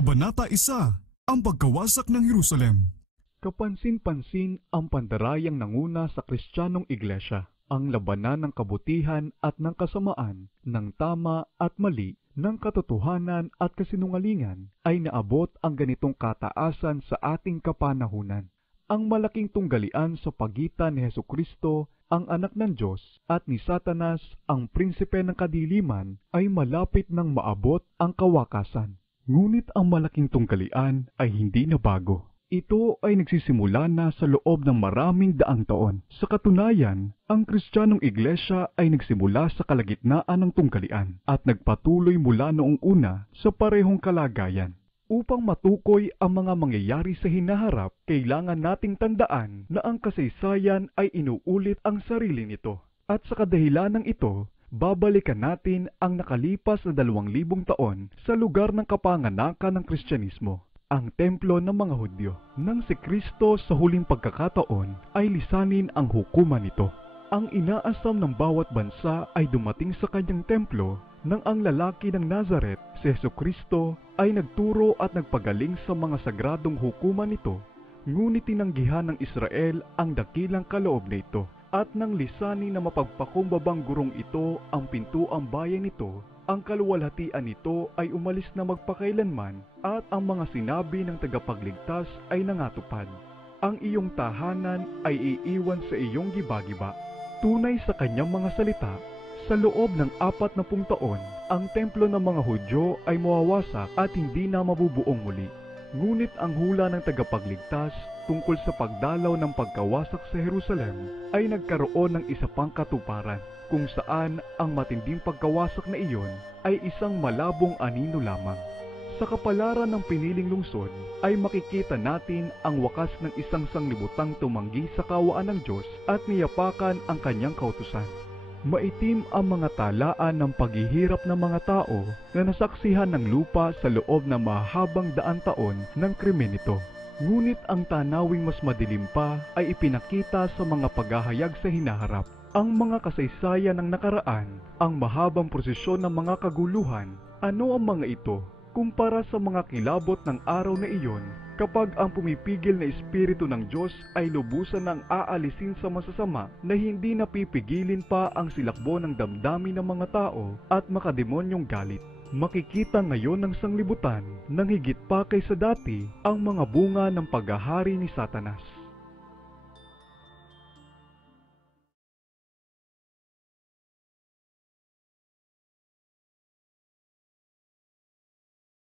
Kabanata 1, ang pagkawasak ng Jerusalem. Kapansin-pansin ang pandarayang nanguna sa Kristiyanong Iglesia, ang labanan ng kabutihan at ng kasamaan, ng tama at mali, ng katotohanan at kasinungalingan ay naabot ang ganitong kataasan sa ating kapanahunan. Ang malaking tunggalian sa pagitan ni Hesukristo, ang anak ng Diyos, at ni Satanas, ang prinsipe ng kadiliman, ay malapit nang maabot ang kawakasan. Ngunit ang malaking tunggalian ay hindi na bago. Ito ay nagsisimula na sa loob ng maraming daang taon. Sa katunayan, ang Kristiyanong Iglesia ay nagsimula sa kalagitnaan ng tunggalian at nagpatuloy mula noong una sa parehong kalagayan. Upang matukoy ang mga mangyayari sa hinaharap, kailangan nating tandaan na ang kasaysayan ay inuulit ang sarili nito. At sa kadahilan ng ito, babalikan natin ang nakalipas na 2,000 taon sa lugar ng kapanganakan ng Kristyanismo, ang templo ng mga Hudyo. Nang si Kristo sa huling pagkakataon ay lisanin ang hukuman nito. Ang inaasam ng bawat bansa ay dumating sa kanyang templo nang ang lalaki ng Nazaret, si Hesukristo, ay nagturo at nagpagaling sa mga sagradong hukuman nito. Ngunit tinanggihan ng Israel ang dakilang kaloob na ito. At nang lisanin na mapagpakumbabang gurong ito ang pintuang bayan nito, ang kaluwalhatian nito ay umalis na magpakailanman at ang mga sinabi ng tagapagligtas ay nangatupad. Ang iyong tahanan ay iiwan sa iyong giba-giba. Tunay sa kanyang mga salita, sa loob ng 40 taon, ang templo ng mga Hudyo ay mawawasak at hindi na mabubuong muli. Ngunit ang hula ng tagapagligtas tungkol sa pagdalaw ng pagkawasak sa Jerusalem ay nagkaroon ng isa pang katuparan, kung saan ang matinding pagkawasak na iyon ay isang malabong anino lamang. Sa kapalaran ng piniling lungsod ay makikita natin ang wakas ng isang sanglibutang tumanggi sa kawaan ng Diyos at niyapakan ang kanyang kautusan. Maitim ang mga talaan ng paghihirap ng mga tao na nasaksihan ng lupa sa loob ng mahabang daan taon ng krimen nito. Ngunit ang tanawing mas madilim pa ay ipinakita sa mga paghahayag sa hinaharap. Ang mga kasaysayan ng nakaraan, ang mahabang prosesyon ng mga kaguluhan, ano ang mga ito kumpara sa mga kilabot ng araw na iyon kapag ang pumipigil na Espiritu ng Diyos ay lubusan ng aalisin sa masasama na hindi napipigilin pa ang silakbo ng damdamin ng mga tao at makademonyong galit. Makikita ngayon ng sanglibutan nang higit pa kaysa dati ang mga bunga ng paghahari ni Satanas.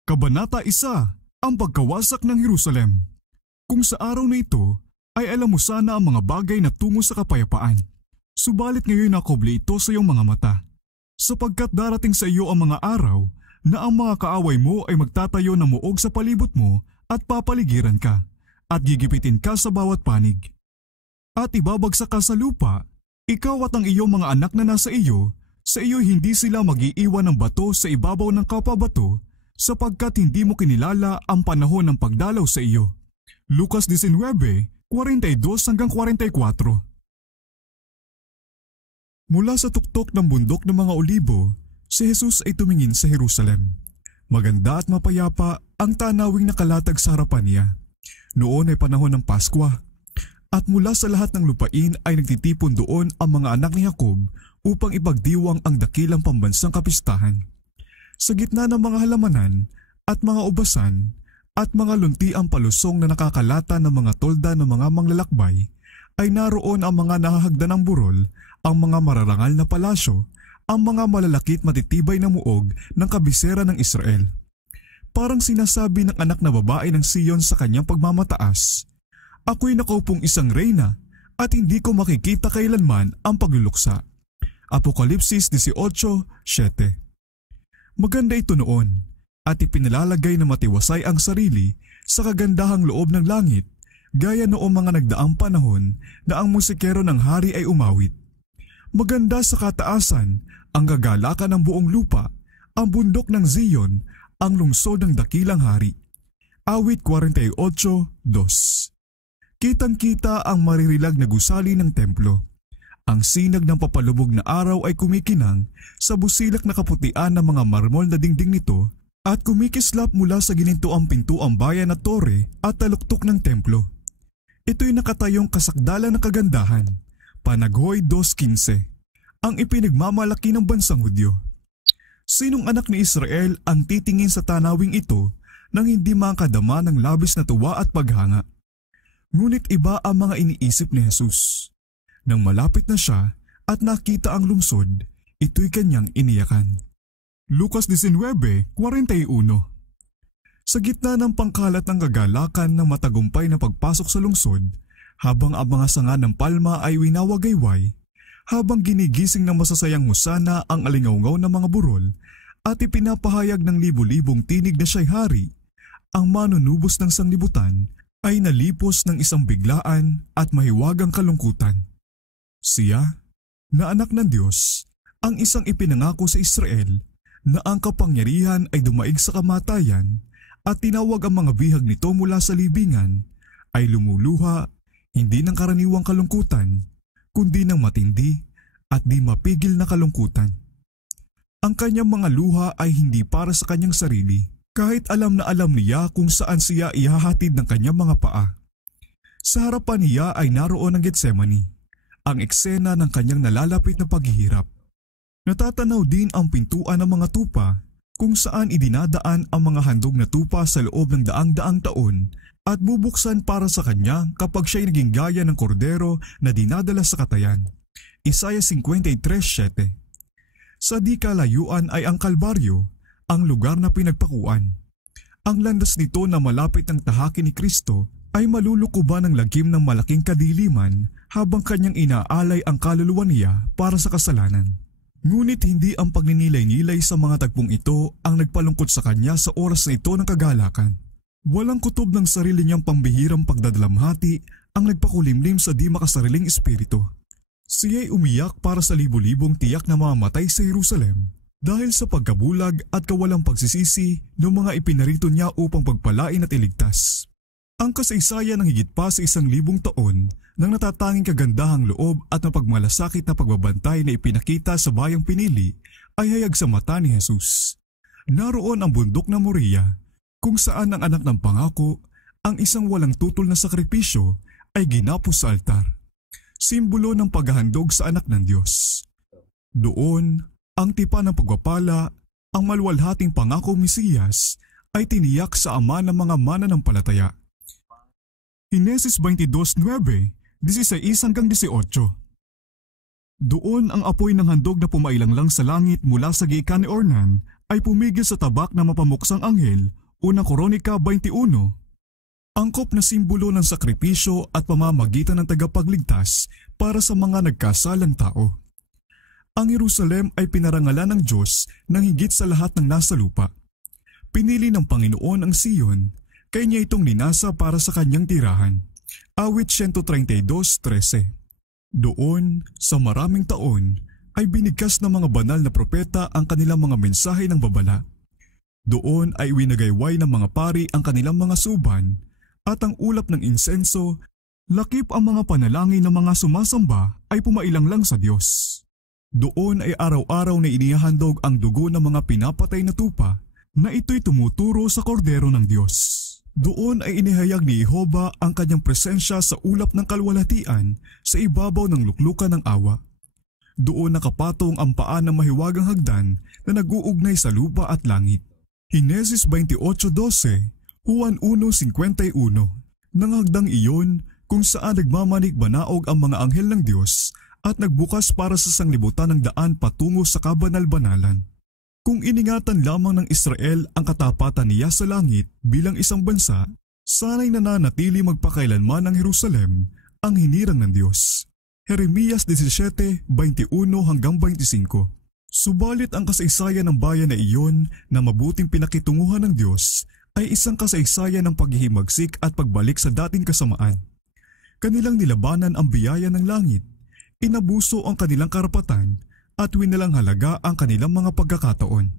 Kabanata 1, ang pagkawasak ng Jerusalem. Kung sa araw na ito ay alam mo sana ang mga bagay na tungo sa kapayapaan, subalit ngayon nakubli ito sa iyong mga mata, sapagkat darating sa iyo ang mga araw na ang mga kaaway mo ay magtatayo ng muog sa palibot mo at papaligiran ka, at gigipitin ka sa bawat panig. At ibabagsak ka sa lupa, ikaw at ang iyong mga anak na nasa iyo, sa iyo hindi sila mag-iiwan ng bato sa ibabaw ng kapabato, sapagkat hindi mo kinilala ang panahon ng pagdalaw sa iyo. Lucas 19:42-44. Mula sa tuktok ng bundok ng mga Olibo, si Jesus ay tumingin sa Jerusalem. Maganda at mapayapa ang tanawing nakalatag sa harapan niya. Noon ay panahon ng Paskwa, at mula sa lahat ng lupain ay nagtitipon doon ang mga anak ni Jacob upang ipagdiwang ang dakilang pambansang kapistahan. Sa gitna ng mga halamanan at mga ubasan at mga luntiang palusong na nakakalata ng mga tolda ng mga manglalakbay, ay naroon ang mga nahahagdan ng burol, ang mga mararangal na palasyo, ang mga malalakit matitibay na muog ng kabisera ng Israel. Parang sinasabi ng anak na babae ng Siyon sa kanyang pagmamataas, "Ako'y nakaupong isang reyna at hindi ko makikita kailanman ang pagluluksa." Apokalipsis 18:7. Maganda ito noon at ipinalalagay na matiwasay ang sarili sa kagandahang loob ng langit, gaya noong mga nagdaang panahon na ang musikero ng hari ay umawit. Maganda sa kataasan ang gagalakan ng buong lupa, ang bundok ng Zion, ang lungsod ng dakilang hari. Awit 48:2. Kitang-kita ang maririlag na gusali ng templo. Ang sinag ng papalubog na araw ay kumikinang sa busilak na kaputian ng mga marmol na dingding nito at kumikislap mula sa ginintuang pintuang bayan na tore at taluktok ng templo. Ito'y nakatayong kasakdalan ng kagandahan, Panaghoy 2:15, ang ipinagmamalaki ng bansang Hudyo. Sinong anak ni Israel ang titingin sa tanawing ito nang hindi makadama ng labis na tuwa at paghanga? Ngunit iba ang mga iniisip ni Jesus. Nang malapit na siya at nakita ang lungsod, ito'y kanyang iniyakan. Lucas 19:41. Sa gitna ng pangkalat ng kagalakan ng matagumpay na pagpasok sa lungsod, habang ang mga sanga ng palma ay winawagayway, habang ginigising ng masasayang husana ang alingawngaw ng mga burol at ipinapahayag ng libu-libong tinig na siya'y hari, ang manunubos ng sanglibutan ay nalipos ng isang biglaan at mahiwagang kalungkutan. Siya, na anak ng Diyos, ang isang ipinangako sa Israel na ang kapangyarihan ay dumaig sa kamatayan at tinawag ang mga bihag nito mula sa libingan, ay lumuluha hindi ng karaniwang kalungkutan, kundi ng matindi at di mapigil na kalungkutan. Ang kanyang mga luha ay hindi para sa kanyang sarili, kahit alam na alam niya kung saan siya ihahatid ng kanyang mga paa. Sa harapan niya ay naroon ang Getsemani, ang eksena ng kanyang nalalapit na paghihirap. Natatanaw din ang pintuan ng mga tupa kung saan idinadaan ang mga handog na tupa sa loob ng daang-daang taon at bubuksan para sa kanya kapag siya'y naging gaya ng kordero na dinadala sa katayan. Isaiah 53:7. Sa di kalayuan ay ang Kalbaryo, ang lugar na pinagpakuan. Ang landas nito na malapit ng tahakin ni Kristo ay malulukuban ng lagim ng malaking kadiliman habang kanyang inaalay ang kaluluwa niya para sa kasalanan. Ngunit hindi ang pagninilay-nilay sa mga tagpong ito ang nagpalungkot sa kanya sa oras na ito ng kagalakan. Walang kutob ng sarili niyang pambihirang pagdadalamhati ang nagpakulimlim sa di makasariling espiritu. Siya'y umiyak para sa libu-libong tiyak na mamamatay sa Jerusalem dahil sa pagkabulag at kawalang pagsisisi ng mga ipinarito niya upang pagpalain at iligtas. Ang kasaysayan ng higit pa sa 1,000 taon ng natatanging kagandahang loob at mapagmalasakit na pagbabantay na ipinakita sa bayang pinili ay hayag sa mata ni Jesus. Naroon ang bundok na Moriah, kung saan ang anak ng pangako, ang isang walang tutol na sakripisyo ay ginapos sa altar, simbolo ng paghahandog sa anak ng Diyos. Doon, ang tipan ng pagpapala, ang maluwalhating pangako Mesiyas ay tiniyak sa ama ng mga mananampalataya. Henesis 22:9-16-18. Doon ang apoy ng handog na pumailanglang sa langit mula sa giikan ni Ornan ay pumigil sa tabak na mapamuksang anghel, unang Kronika 21. Angkop na simbolo ng sakripisyo at pamamagitan ng tagapagligtas para sa mga nagkasalang tao. Ang Jerusalem ay pinarangalan ng Diyos ng higit sa lahat ng nasa lupa. Pinili ng Panginoon ang Sion, kaya niya itong ninasa para sa kanyang tirahan. Awit 132:13. Doon, sa maraming taon, ay binigkas ng mga banal na propeta ang kanilang mga mensahe ng babala. Doon ay winagayway ng mga pari ang kanilang mga suban at ang ulap ng insenso, lakip ang mga panalangin ng mga sumasamba ay pumailang sa Diyos. Doon ay araw-araw na inihahandog ang dugo ng mga pinapatay na tupa na ito'y tumuturo sa kordero ng Diyos. Doon ay inihayag ni Jehova ang kanyang presensya sa ulap ng kalwalhatian sa ibabaw ng luklukan ng awa. Doon nakapatong ang paa ng mahiwagang hagdan na nag-uugnay sa lupa at langit. Henesis 28:12, Juan 1:51. Nang hagdang iyon kung saan nagmamanik-banaog ang mga anghel ng Diyos at nagbukas para sa sanglibutan ng daan patungo sa kabanal-banalan. Kung iningatan lamang ng Israel ang katapatan niya sa langit bilang isang bansa, sana'y nananatili magpakailanman ng Jerusalem ang hinirang ng Diyos. Jeremias 17:21-25. Subalit ang kasaysayan ng bayan na iyon na mabuting pinakitunguhan ng Diyos ay isang kasaysayan ng paghihimagsik at pagbalik sa dating kasamaan. Kanilang nilabanan ang biyaya ng langit, inabuso ang kanilang karapatan at winalang halaga ang kanilang mga pagkakataon.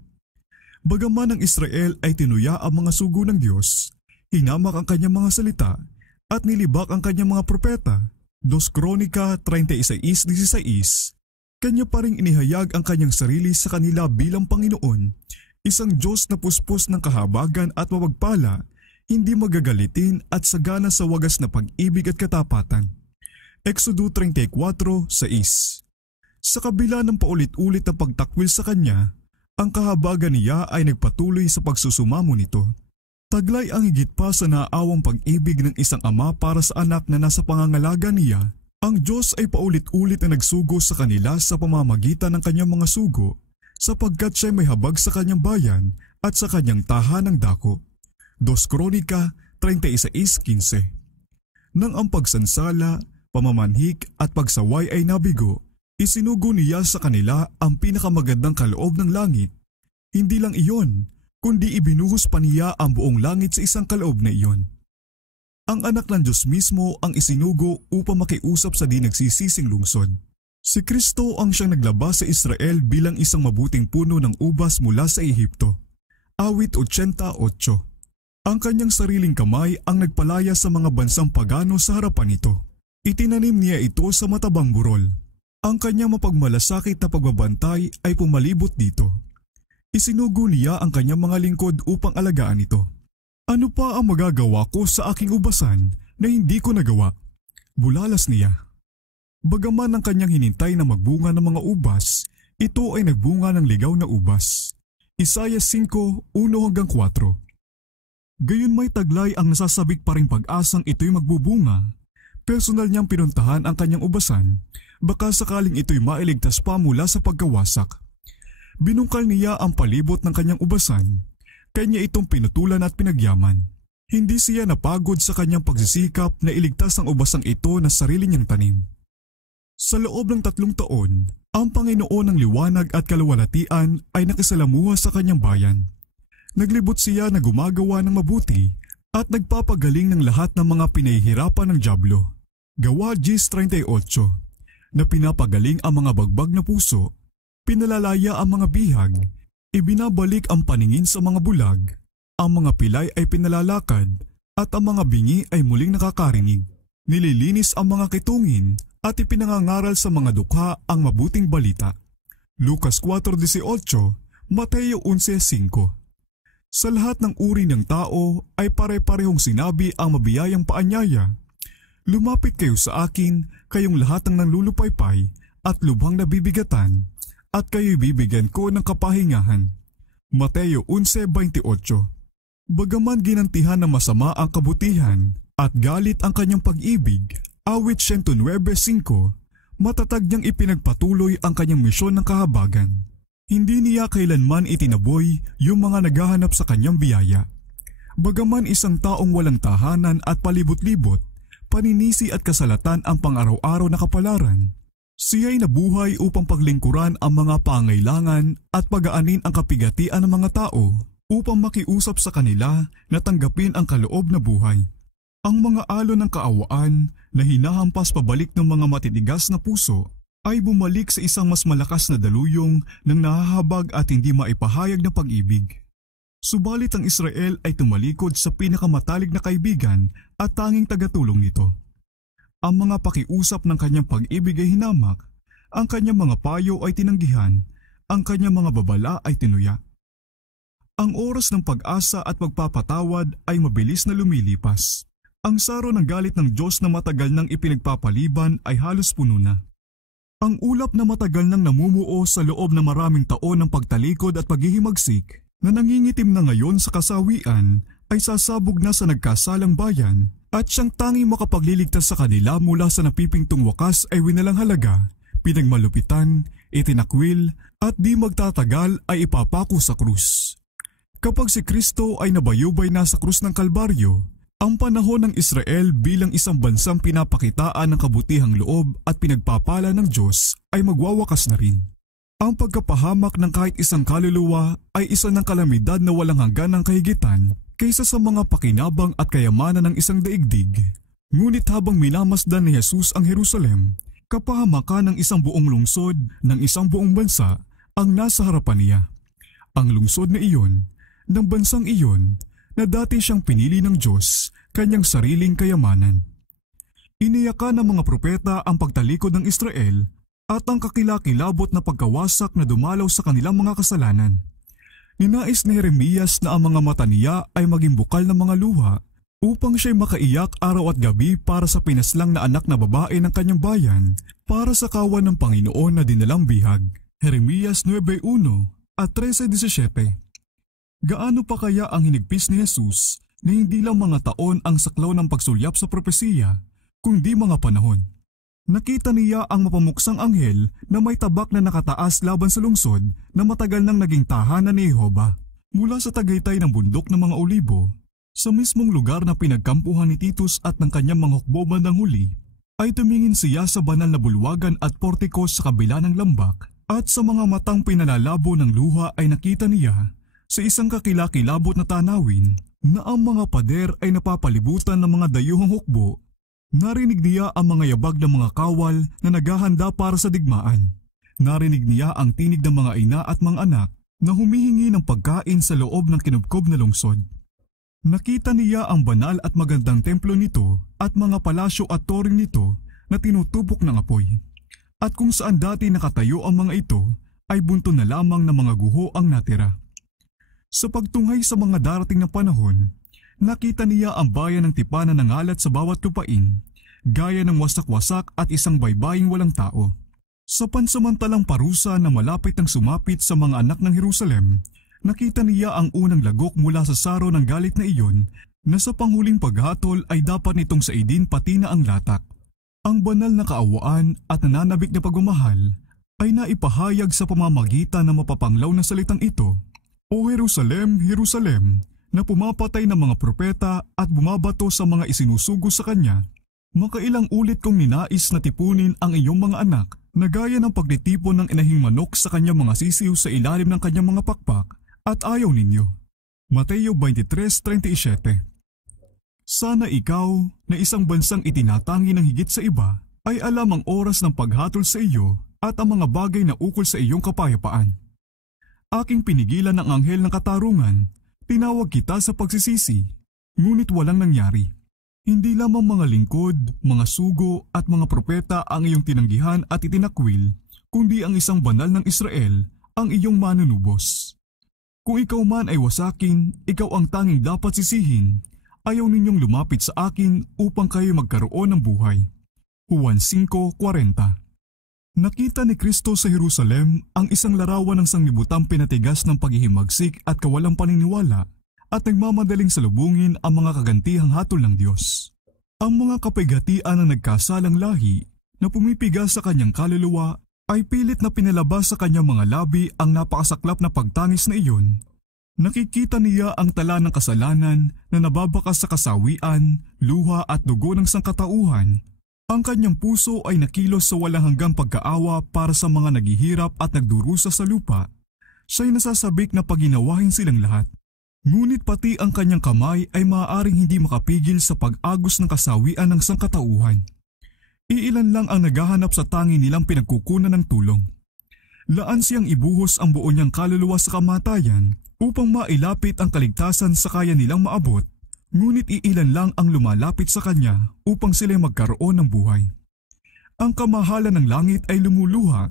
Bagaman ang Israel ay tinuya ang mga sugo ng Diyos, hinamak ang kanyang mga salita at nilibak ang kanyang mga propeta, 2 Kronika 36:16, kanya pa ring inihayag ang kanyang sarili sa kanila bilang Panginoon, Isang Diyos na puspos ng kahabagan at mapagpala, hindi magagalitin at sagana sa wagas na pag-ibig at katapatan. Exodo 34:6. Sa kabila ng paulit-ulit na pagtakwil sa kanya, ang kahabagan niya ay nagpatuloy sa pagsusumamo nito. Taglay ang higit pa sa naaawang pag-ibig ng isang ama para sa anak na nasa pangangalaga niya. Ang Diyos ay paulit-ulit na nagsugo sa kanila sa pamamagitan ng kanyang mga sugo, sapagkat siya may habag sa kanyang bayan at sa kanyang tahanang dako. 2 Kronika 36:15. Nang ang pagsansala, pamamanhik at pagsaway ay nabigo, isinugo niya sa kanila ang pinakamagandang kaloob ng langit. Hindi lang iyon, kundi ibinuhos pa niya ang buong langit sa isang kaloob na iyon. Ang anak ng Diyos mismo ang isinugo upang makiusap sa di nagsisising lungsod. Si Kristo ang siyang naglabas sa Israel bilang isang mabuting puno ng ubas mula sa Ehipto. Awit 88. Ang kanyang sariling kamay ang nagpalaya sa mga bansang pagano sa harapan nito. Itinanim niya ito sa matabang burol. Ang kanyang mapagmalasakit na pagbabantay ay pumalibot dito. Isinugo niya ang kanyang mga lingkod upang alagaan ito. Ano pa ang magagawa ko sa aking ubasan na hindi ko nagawa? Bulalas niya. Bagaman ang kanyang hinintay na magbunga ng mga ubas, ito ay nagbunga ng ligaw na ubas. Isaiah 5:1-4. Gayon may taglay ang nasasabik pa ring pag-asang ito'y magbubunga. Personal niyang pinuntahan ang kanyang ubasan, baka sakaling ito'y mailigtas pa mula sa pagkawasak. Binungkal niya ang palibot ng kanyang ubasan. Kanya itong pinutulan at pinagyaman. Hindi siya napagod sa kanyang pagsisikap na iligtas ang ubasang ito na sarili niyang tanim. Sa loob ng 3 taon, ang Panginoon ng liwanag at kaluwalhatian ay nakisalamuha sa kanyang bayan. Naglibot siya na gumagawa ng mabuti at nagpapagaling ng lahat ng mga pinahihirapan ng dyablo. Gawa 10:38, na pinapagaling ang mga bagbag na puso, pinalalaya ang mga bihag, ibinabalik ang paningin sa mga bulag, ang mga pilay ay pinalalakad, at ang mga bingi ay muling nakakarinig. Nililinis ang mga kitungin at ipinangangaral sa mga dukha ang mabuting balita. Lucas 4:18, Mateo 11:5. Sa lahat ng uri ng tao ay pare-parehong sinabi ang mabiyayang paanyaya. Lumapit kayo sa akin, kayong lahat ng nanlulupaypay at lubhang nabibigatan, at kayo'y bibigyan ko ng kapahingahan. Mateo 11:28. Bagaman ginantihan ng masama ang kabutihan at galit ang kanyang pag-ibig, awit 109:5, matatag niyang ipinagpatuloy ang kanyang misyon ng kahabagan. Hindi niya kailanman itinaboy yung mga naghahanap sa kanyang biyaya. Bagaman isang taong walang tahanan at palibot-libot, paninisi at kasalatan ang pang-araw-araw na kapalaran, siya'y nabuhay upang paglingkuran ang mga pangailangan at pagaanin ang kapigatian ng mga tao upang makiusap sa kanila na tanggapin ang kaloob na buhay. Ang mga alon ng kaawaan na hinahampas pabalik ng mga matitigas na puso ay bumalik sa isang mas malakas na daluyong ng nahahabag at hindi maipahayag na pag-ibig. Subalit ang Israel ay tumalikod sa pinakamatalik na kaibigan at tanging tagatulong nito. Ang mga pakiusap ng kanyang pag-ibig ay hinamak, ang kanyang mga payo ay tinanggihan, ang kanyang mga babala ay tinuya. Ang oras ng pag-asa at pagpapatawad ay mabilis na lumilipas. Ang saro ng galit ng Diyos na matagal nang ipinagpapaliban ay halos puno na. Ang ulap na matagal nang namumuo sa loob ng maraming taon ng pagtalikod at paghihimagsik na nangingitim na ngayon sa kasawian ay sasabog na sa nagkasalang bayan at siyang tanging makapagliligtas sa kanila mula sa napipintong wakas ay winalang halaga, pinagmalupitan, itinakwil at di magtatagal ay ipapako sa krus. Kapag si Kristo ay nabayubay na sa krus ng Kalbaryo, ang panahon ng Israel bilang isang bansang pinapakitaan ng kabutihang loob at pinagpapala ng Diyos ay magwawakas na rin. Ang pagkapahamak ng kahit isang kaluluwa ay isa ng kalamidad na walang hanggan ng kahigitan kaysa sa mga pakinabang at kayamanan ng isang daigdig. Ngunit habang minamasdan ni Jesus ang Jerusalem, kapahamakan ng isang buong lungsod ng isang buong bansa ang nasa harapan niya. Ang lungsod na iyon, ng bansang iyon, na dati siyang pinili ng Diyos, kanyang sariling kayamanan. Iniyakan ng mga propeta ang pagtalikod ng Israel at ang kakilakilabot na pagkawasak na dumalaw sa kanilang mga kasalanan. Ninais ni Jeremias na ang mga mata niya ay maging bukal ng mga luha upang siya'y makaiyak araw at gabi para sa pinaslang na anak na babae ng kanyang bayan para sa kawan ng Panginoon na dinalang bihag. Jeremias 9:1 at 13:17. Gaano pa kaya ang hinigpis ni Jesus na hindi lang mga taon ang saklaw ng pagsulyap sa propesiya, kundi mga panahon? Nakita niya ang mapamuksang anghel na may tabak na nakataas laban sa lungsod na matagal nang naging tahanan ni Jehova. Mula sa tagaytay ng bundok ng mga Olibo, sa mismong lugar na pinagkampuhan ni Titus at ng kanyang mga hukbo bandang huli, ay tumingin siya sa banal na bulwagan at portikos sa kabila ng lambak, at sa mga matang pinalalabo ng luha ay nakita niya sa isang kakilakilabot na tanawin na ang mga pader ay napapalibutan ng mga dayuhang hukbo. Narinig niya ang mga yabag ng mga kawal na naghahanda para sa digmaan. Narinig niya ang tinig ng mga ina at mga anak na humihingi ng pagkain sa loob ng kinubkob na lungsod. Nakita niya ang banal at magandang templo nito at mga palasyo at toring nito na tinutupok ng apoy. At kung saan dati nakatayo ang mga ito ay bunto na lamang ng mga guho ang natira. Sa pagtunghay sa mga darating na panahon, nakita niya ang bayan ng tipanan ng alat sa bawat lupain, gaya ng wasak-wasak at isang baybaying walang tao. Sa pansamantalang parusa na malapit ng sumapit sa mga anak ng Jerusalem, nakita niya ang unang lagok mula sa saro ng galit na iyon na sa panghuling paghatol ay dapat nitong saidin pati na ang latak. Ang banal na kaawaan at nananabik na pagmamahal ay naipahayag sa pamamagitan ng mapapanglaw na salitang ito, "O Jerusalem, Jerusalem, na pumapatay ng mga propeta at bumabato sa mga isinusugo sa kanya, makailang ulit kong ninais na tipunin ang iyong mga anak na gaya ng pagtitipon ng inahing manok sa kanyang mga sisiw sa ilalim ng kanyang mga pakpak at ayaw ninyo." Mateo 23:37. Sana ikaw na isang bansang itinatangi ng higit sa iba ay alam ang oras ng paghatol sa iyo at ang mga bagay na ukol sa iyong kapayapaan. Aking pinigilan ng anghel ng katarungan. Tinawag kita sa pagsisisi, ngunit walang nangyari. Hindi lamang mga lingkod, mga sugo at mga propeta ang iyong tinanggihan at itinakwil, kundi ang isang banal ng Israel, ang iyong manunubos. Kung ikaw man ay wasakin, ikaw ang tanging dapat sisihin. Ayaw ninyong lumapit sa akin upang kayo magkaroon ng buhay. Juan 5:40. Nakita ni Kristo sa Jerusalem ang isang larawan ng sanglibutang pinatigas ng paghihimagsik at kawalang paniniwala at nagmamadaling salubungin ang mga kagantihang hatol ng Diyos. Ang mga kapaghatian ng nagkasalang lahi na pumipiga sa kanyang kaluluwa ay pilit na pinalabas sa kanyang mga labi ang napakasaklap na pagtangis na iyon. Nakikita niya ang tala ng kasalanan na nababakas sa kasawian, luha at dugo ng sangkatauhan. Ang kanyang puso ay nakilos sa walang hanggang pagkaawa para sa mga naghihirap at nagdurusa sa lupa. Siya'y nasasabik na paginawahin silang lahat. Ngunit pati ang kanyang kamay ay maaaring hindi makapigil sa pag-agos ng kasawian ng sangkatauhan. Iilan lang ang naghahanap sa tangi nilang pinagkukunan ng tulong. Laan siyang ibuhos ang buo niyang kaluluwa sa kamatayan upang mailapit ang kaligtasan sa kaya nilang maabot. Ngunit iilan lang ang lumalapit sa kanya upang sila magkaroon ng buhay. Ang kamahalan ng langit ay lumuluha.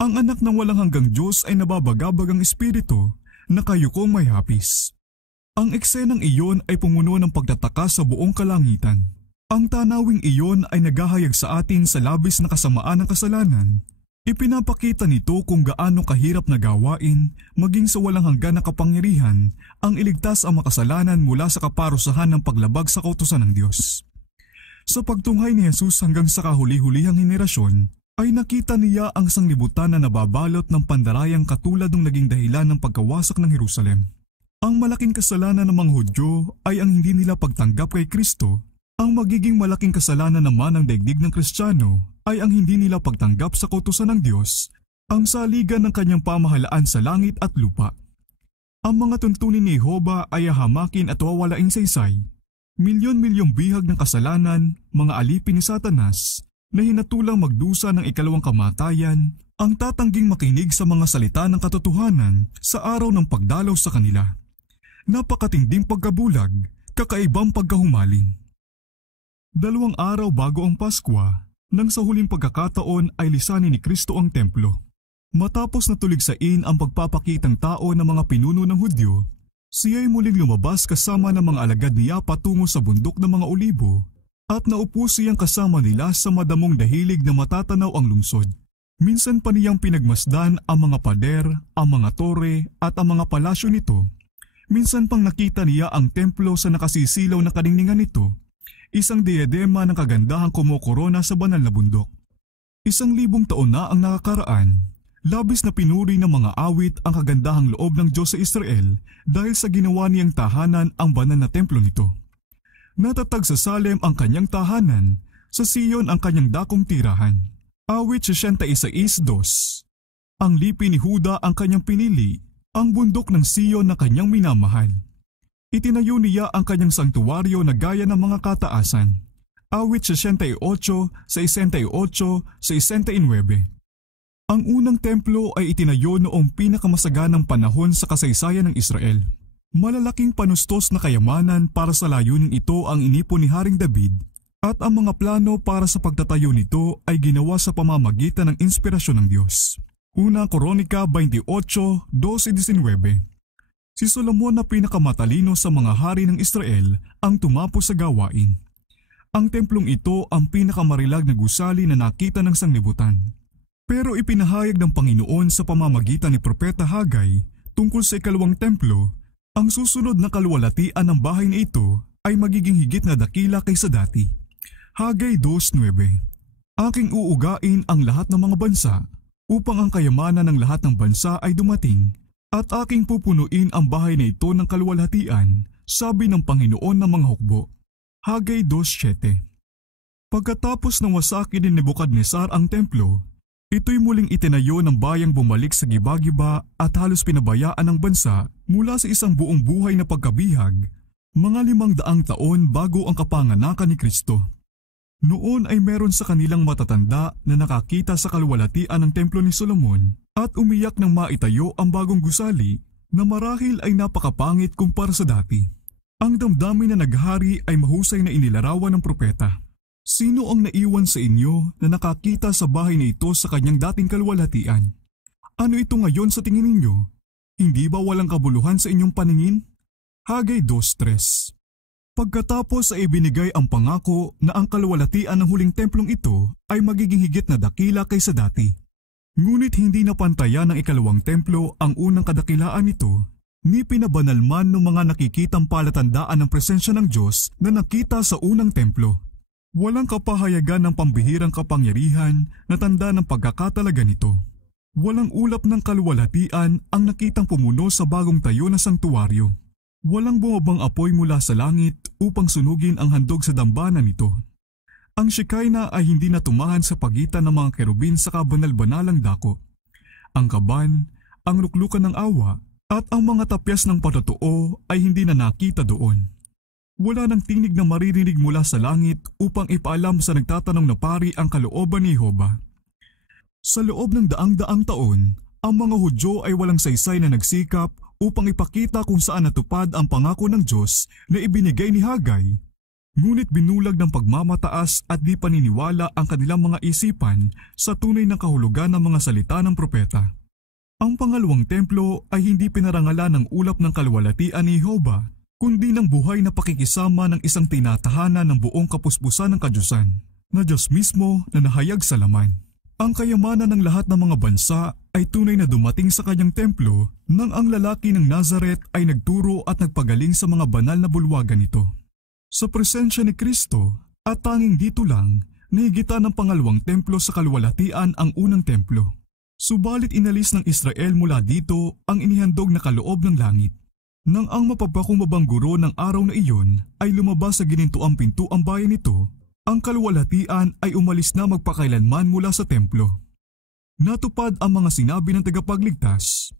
Ang anak ng walang hanggang Diyos ay nababagabag ang espiritu na kayukong may hapis. Ang eksenang iyon ay pumuno ng pagtataka sa buong kalangitan. Ang tanawing iyon ay naghahayag sa atin sa labis na kasamaan ng kasalanan. Ipinapakita nito kung gaano kahirap na gawain maging sa walang hanggan na kapangyarihan ang iligtas ang makasalanan mula sa kaparusahan ng paglabag sa kautusan ng Diyos. Sa pagtunghay ni Jesus hanggang sa kahuli-hulihang henerasyon, ay nakita niya ang sanglibutan na nababalot ng pandarayang katulad ng naging dahilan ng pagkawasak ng Jerusalem. Ang malaking kasalanan ng mga Hudyo ay ang hindi nila pagtanggap kay Kristo. Ang magiging malaking kasalanan naman ng daigdig ng Kristiyano ay ang hindi nila pagtanggap sa kautusan ng Diyos, ang saligan ng kanyang pamahalaan sa langit at lupa. Ang mga tuntunin ni Jehova ay hahamakin at wawalaing saysay. Milyon-milyong bihag ng kasalanan, mga alipin ni Satanas, na hinatulang magdusa ng ikalawang kamatayan, ang tatangging makinig sa mga salita ng katotohanan sa araw ng pagdalaw sa kanila. Napakatinding pagkabulag, kakaibang pagkahumaling. 2 araw bago ang Paskwa, nang sa huling pagkakataon ay lisanin ni Kristo ang templo. Matapos na tuligsain ang pagpapakitang tao ng mga pinuno ng Hudyo, siya'y muling lumabas kasama ng mga alagad niya patungo sa bundok ng mga Olibo at naupo siyang kasama nila sa madamong dahilig na matatanaw ang lungsod. Minsan pa niyang pinagmasdan ang mga pader, ang mga tore at ang mga palasyo nito. Minsan pang nakita niya ang templo sa nakasisilaw na kaningningan nito, isang diadema ng kagandahang kumukorona sa banal na bundok. 1,000 taon na ang nakakaraan. Labis na pinuri ng mga awit ang kagandahang loob ng Diyos sa Israel dahil sa ginawa niyang tahanan ang banal na templo nito. Natatag sa Salem ang kanyang tahanan, sa Sion ang kanyang dakong tirahan. Awit 66:2. Ang lipi ni Huda ang kanyang pinili, ang bundok ng Sion na kanyang minamahal. Itinayo niya ang kanyang sanktuaryo na gaya ng mga kataasan. Awit 68:68-69. Ang unang templo ay itinayo noong pinakamasaganang panahon sa kasaysayan ng Israel. Malalaking panustos na kayamanan para sa layuning ito ang inipon ni Haring David at ang mga plano para sa pagtatayo nito ay ginawa sa pamamagitan ng inspirasyon ng Diyos. Una Kronika 28:12-19. Si Solomon na pinakamatalino sa mga hari ng Israel ang tumapos sa gawain. Ang templong ito ang pinakamarilag na gusali na nakita ng sanglibutan. Pero ipinahayag ng Panginoon sa pamamagitan ni Propeta Hagay tungkol sa ikalawang templo, ang susunod na kaluwalhatian ng bahay na ito ay magiging higit na dakila kaysa dati. Hagay 2:9. Aking uugain ang lahat ng mga bansa upang ang kayamanan ng lahat ng bansa ay dumating at aking pupunuin ang bahay na ito ng kaluwalhatian, sabi ng Panginoon ng mga hukbo. Hagay 2:7. Pagkatapos ng wasakin ni Nebukadnesar ang templo, ito'y muling itinayo ng bayang bumalik sa giba-giba at halos pinabayaan ng bansa mula sa isang buong buhay na pagkabihag, mga 500 taon bago ang kapanganakan ni Kristo. Noon ay meron sa kanilang matatanda na nakakita sa kaluwalhatian ng templo ni Solomon at umiyak nang maitayo ang bagong gusali na marahil ay napakapangit kumpara sa dati. Ang damdamin na naghari ay mahusay na inilarawan ng propeta. Sino ang naiwan sa inyo na nakakita sa bahay na ito sa kanyang dating kaluwalhatian? Ano ito ngayon sa tingin ninyo? Hindi ba walang kabuluhan sa inyong paningin? Hagay 2:3. Pagkatapos ay ibinigay ang pangako na ang kaluwalhatian ng huling templong ito ay magiging higit na dakila kaysa dati. Ngunit hindi napantayan ng ikalawang templo ang unang kadakilaan nito, ni pinabanal man ng mga nakikitang palatandaan ng presensya ng Diyos na nakita sa unang templo. Walang kapahayagan ng pambihirang kapangyarihan na tanda ng pagkakatalaga nito. Walang ulap ng kaluwalhatian ang nakitang pumuno sa bagong tayo na sanktuaryo. Walang bumabang apoy mula sa langit upang sunugin ang handog sa dambana nito. Ang Shekinah ay hindi natumahan sa pagitan ng mga kerubin sa kabanal-banalang dako. Ang kaban, ang luklukan ng awa, at ang mga tapyas ng patotoo ay hindi na nakita doon. Wala nang tinig na maririnig mula sa langit upang ipaalam sa nagtatanong na pari ang kalooban ni Jehovah. Sa loob ng daang-daang taon, ang mga Hudyo ay walang saysay na nagsikap upang ipakita kung saan natupad ang pangako ng Diyos na ibinigay ni Hagay. Ngunit binulag ng pagmamataas at di paniniwala ang kanilang mga isipan sa tunay na kahulugan ng mga salita ng propeta. Ang pangalawang templo ay hindi pinarangalan ng ulap ng kaluwalhatian ni Jehovah, kundi ng buhay na pakikisama ng isang tinatahanan ng buong kapuspusan ng kadyusan, na Diyos mismo na nahayag sa laman. Ang kayamanan ng lahat ng mga bansa ay tunay na dumating sa kanyang templo nang ang lalaki ng Nazaret ay nagturo at nagpagaling sa mga banal na bulwagan nito. Sa presensya ni Kristo at tanging dito lang, nahigitan ng pangalawang templo sa kaluwalhatian ang unang templo. Subalit inalis ng Israel mula dito ang inihandog na kaloob ng langit. Nang ang mapapakumbabang guro ng araw na iyon ay lumabas sa ginintuang pinto ang bayan nito, ang kaluwalhatian ay umalis na magpakailanman mula sa templo. Natupad ang mga sinabi ng tagapagligtas,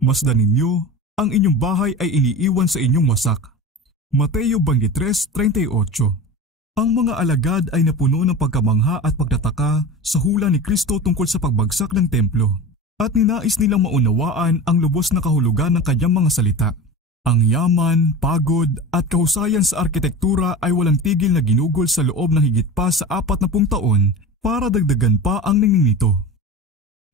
"Masdan ninyo, ang inyong bahay ay iniiwan sa inyong wasak." Mateo 23:38. Ang mga alagad ay napuno ng pagkamangha at pagtataka sa hula ni Kristo tungkol sa pagbagsak ng templo, at ninais nilang maunawaan ang lubos na kahulugan ng kanyang mga salita. Ang yaman, pagod at kahusayan sa arkitektura ay walang tigil na ginugol sa loob ng higit pa sa 40 taon para dagdagan pa ang ningning nito.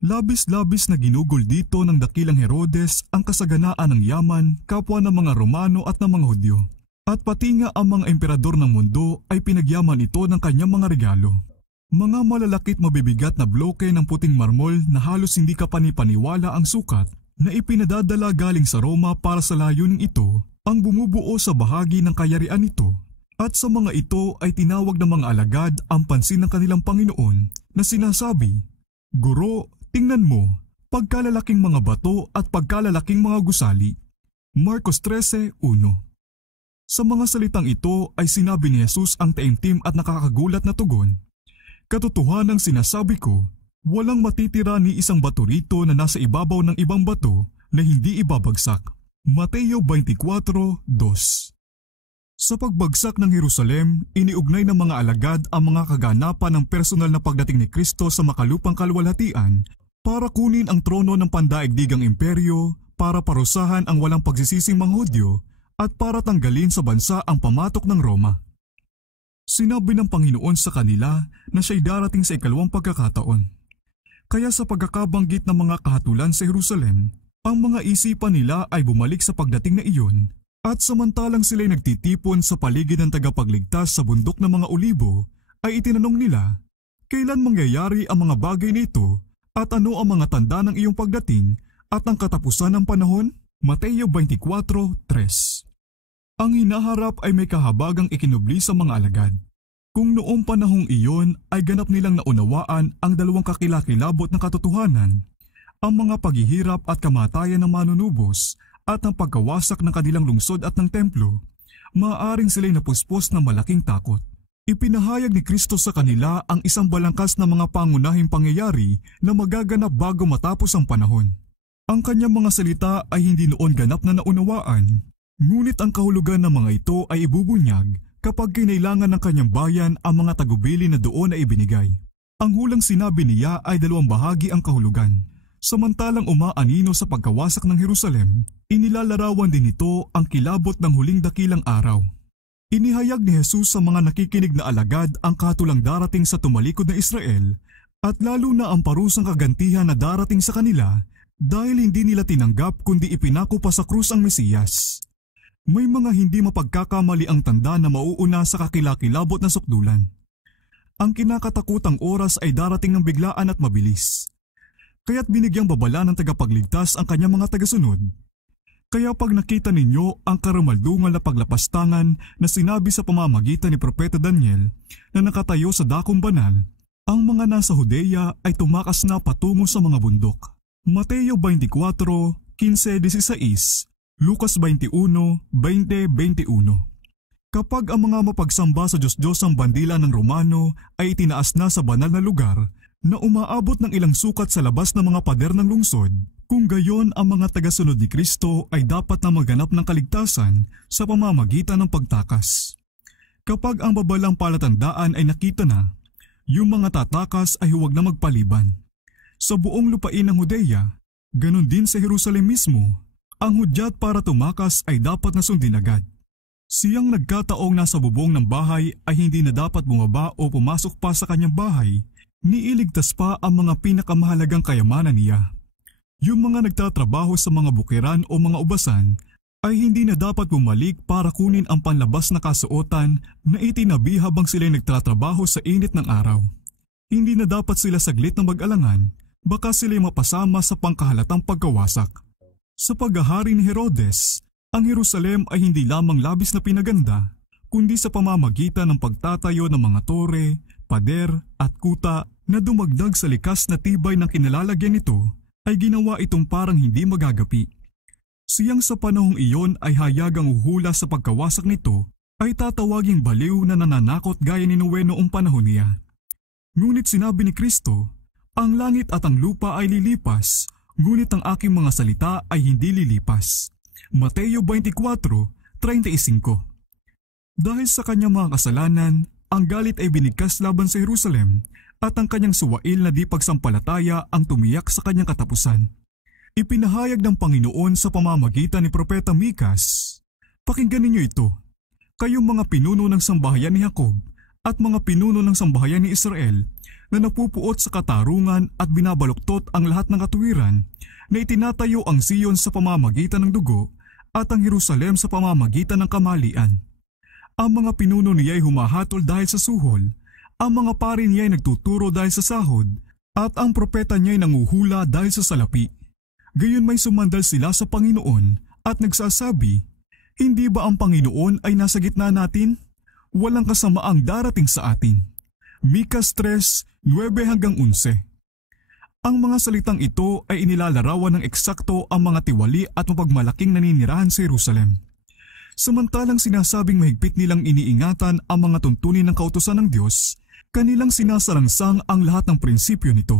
Labis-labis na ginugol dito ng dakilang Herodes ang kasaganaan ng yaman, kapwa ng mga Romano at ng mga Hudyo. At pati nga ang mga emperador ng mundo ay pinagyaman ito ng kanyang mga regalo. Mga malalakit mabibigat na bloke ng puting marmol na halos hindi ka panipaniwala ang sukat na ipinadadala galing sa Roma para sa layuning ito ang bumubuo sa bahagi ng kayarian nito. At sa mga ito ay tinawag ng mga alagad ang pansin ng kanilang Panginoon na sinasabi, "Guro, tingnan mo, pagkalalaking mga bato at pagkalalaking mga gusali." Marcos 13:1. Sa mga salitang ito ay sinabi ni Jesus ang taimtim at nakakagulat na tugon, "Katotohanang sinasabi ko, walang matitira ni isang bato rito na nasa ibabaw ng ibang bato na hindi ibabagsak." Mateo 24:2. Sa pagbagsak ng Jerusalem, iniugnay ng mga alagad ang mga kaganapan ng personal na pagdating ni Kristo sa makalupang kalwalhatian para kunin ang trono ng pandaigdigang imperyo, para parusahan ang walang pagsisising mga Hudyo, at para tanggalin sa bansa ang pamatok ng Roma. Sinabi ng Panginoon sa kanila na siya'y darating sa ikalawang pagkakataon. Kaya sa pagkakabanggit ng mga kahatulan sa Jerusalem, ang mga isipan nila ay bumalik sa pagdating na iyon. At samantalang sila'y nagtitipon sa paligid ng tagapagligtas sa bundok ng mga Olibo, ay itinanong nila, "Kailan mangyayari ang mga bagay nito at ano ang mga tanda ng iyong pagdating at ang katapusan ng panahon?" Mateo 24:3. Ang hinaharap ay may kahabagang ikinubli sa mga alagad. Kung noong panahong iyon ay ganap nilang naunawaan ang dalawang kakilakilabot na katotohanan, ang mga paghihirap at kamatayan ng manunubos, at ang pagkawasak ng kanilang lungsod at ng templo, maaaring sila'y napuspos ng malaking takot. Ipinahayag ni Kristo sa kanila ang isang balangkas na mga pangunahing pangyayari na magaganap bago matapos ang panahon. Ang kanyang mga salita ay hindi noon ganap na naunawaan, ngunit ang kahulugan ng mga ito ay ibubunyag kapag kinailangan ng kanyang bayan ang mga tagubili na doon ay ibinigay. Ang hulang sinabi niya ay dalawang bahagi ang kahulugan. Samantalang umaanino sa pagkawasak ng Jerusalem, inilalarawan din ito ang kilabot ng huling dakilang araw. Inihayag ni Jesus sa mga nakikinig na alagad ang katulang darating sa tumalikod na Israel at lalo na ang parusang kagantihan na darating sa kanila dahil hindi nila tinanggap kundi ipinako pa sa krus ang Mesiyas. May mga hindi mapagkakamali ang tanda na mauuna sa kakilakilabot na sukdulan. Ang kinakatakutang oras ay darating ng biglaan at mabilis. Kaya't binigyang babala ng tagapagligtas ang kanyang mga tagasunod. Kaya pag nakita ninyo ang karamaldungal na paglapastangan na sinabi sa pamamagitan ni Propeta Daniel na nakatayo sa dakong banal, ang mga nasa Judea ay tumakas na patungo sa mga bundok. Mateo 24:15-16, Lucas 21:20-21. Kapag ang mga mapagsamba sa Diyos-Diyos ang bandila ng Romano ay itinaas na sa banal na lugar, na umaabot ng ilang sukat sa labas ng mga pader ng lungsod, kung gayon ang mga tagasunod ni Kristo ay dapat na maganap ng kaligtasan sa pamamagitan ng pagtakas. Kapag ang babalang palatandaan ay nakita na, yung mga tatakas ay huwag na magpaliban. Sa buong lupain ng Judea, ganun din sa Jerusalem mismo, ang hudyat para tumakas ay dapat na sundin agad. Siyang nagkataong nasa bubong ng bahay ay hindi na dapat bumaba o pumasok pa sa kanyang bahay, niiligtas pa ang mga pinakamahalagang kayamanan niya. Yung mga nagtatrabaho sa mga bukiran o mga ubasan ay hindi na dapat bumalik para kunin ang panlabas na kasuotan na itinabi habang sila'y nagtatrabaho sa init ng araw. Hindi na dapat sila saglit na mag-alangan, baka sila'y mapasama sa pangkahalatang pagkawasak. Sa paghahari ni Herodes, ang Jerusalem ay hindi lamang labis na pinaganda, kundi sa pamamagitan ng pagtatayo ng mga tore, pader at kuta na dumagdag sa likas na tibay ng kinalalagyan nito, ay ginawa itong parang hindi magagapi. Siyang sa panahong iyon ay hayagang uhula sa pagkawasak nito ay tatawaging baliw na nananakot gaya ni Noe noong panahon niya. Ngunit sinabi ni Kristo, "Ang langit at ang lupa ay lilipas, ngunit ang aking mga salita ay hindi lilipas." Mateo 24:35. Dahil sa kanyang mga kasalanan, ang galit ay binigkas laban sa Jerusalem at ang kanyang suwail na di pagsampalataya ang tumiyak sa kanyang katapusan. Ipinahayag ng Panginoon sa pamamagitan ni Propeta Mikas, "Pakinggan ninyo ito, kayong mga pinuno ng sambahayan ni Jacob at mga pinuno ng sambahayan ni Israel, na napupuot sa katarungan at binabaluktot ang lahat ng katuwiran, na itinatayo ang Sion sa pamamagitan ng dugo at ang Jerusalem sa pamamagitan ng kamalian. Ang mga pinuno niya ay humahatol dahil sa suhol, ang mga pari niya ay nagtuturo dahil sa sahod, at ang propeta niya ay nanguhula dahil sa salapi. Gayon may sumandal sila sa Panginoon at nagsasabi, "Hindi ba ang Panginoon ay nasa gitna natin? Walang kasamaang darating sa atin." Mikas 3:9-11. Ang mga salitang ito ay inilalarawan ng eksakto ang mga tiwali at mapagmalaking naninirahan sa Jerusalem. Samantalang sinasabing mahigpit nilang iniingatan ang mga tuntunin ng kautusan ng Diyos, kanilang sinasalangsang ang lahat ng prinsipyo nito.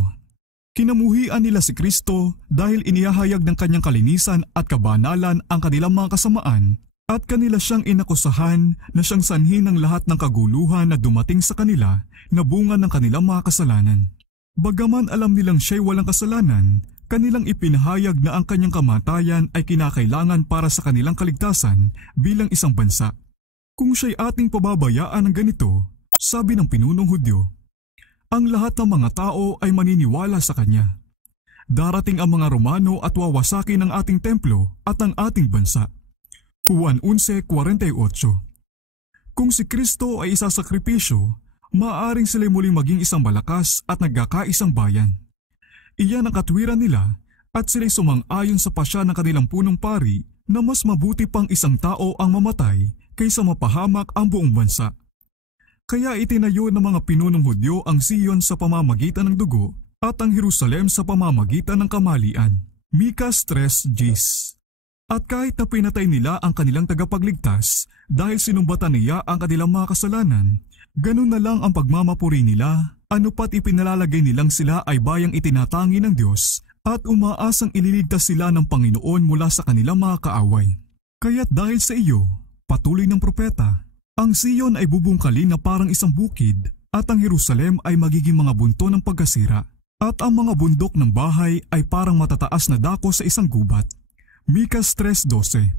Kinamuhian nila si Kristo dahil inihahayag ng kanyang kalinisan at kabanalan ang kanilang mga kasamaan, at kanila siyang inakusahan na siyang sanhi ng lahat ng kaguluhan na dumating sa kanila na bunga ng kanilang mga kasalanan. Bagaman alam nilang siya'y walang kasalanan, kanilang ipinahayag na ang kanyang kamatayan ay kinakailangan para sa kanilang kaligtasan bilang isang bansa. Kung siya'y ating pababayaan ng ganito, sabi ng pinunong Hudyo, ang lahat ng mga tao ay maniniwala sa kanya. Darating ang mga Romano at wawasakin ang ating templo at ang ating bansa. Juan 11:48. Kung si Kristo ay isasakripisyo, maaaring sila'y muling maging isang malakas at nagkakaisang bayan. Iyan ang katwiran nila at sila'y sumang-ayon sa pasya ng kanilang punong pari na mas mabuti pang isang tao ang mamatay kaysa mapahamak ang buong bansa. Kaya itinayo ng mga pinunong Hudyo ang Sion sa pamamagitan ng dugo at ang Jerusalem sa pamamagitan ng kamalian. Mikas 3:10. At kahit na pinatay nila ang kanilang tagapagligtas dahil sinumbatan niya ang kanilang mga kasalanan, ganun na lang ang pagmamapuri nila, ano pat ipinalalagay nilang sila ay bayang itinatangi ng Diyos at umaasang ililigtas sila ng Panginoon mula sa kanilang mga kaaway. Kaya't dahil sa iyo, patuloy ng propeta, ang Sion ay bubungkalin na parang isang bukid at ang Jerusalem ay magiging mga bunto ng pagkasira at ang mga bundok ng bahay ay parang matataas na dako sa isang gubat. Mikas 3:12.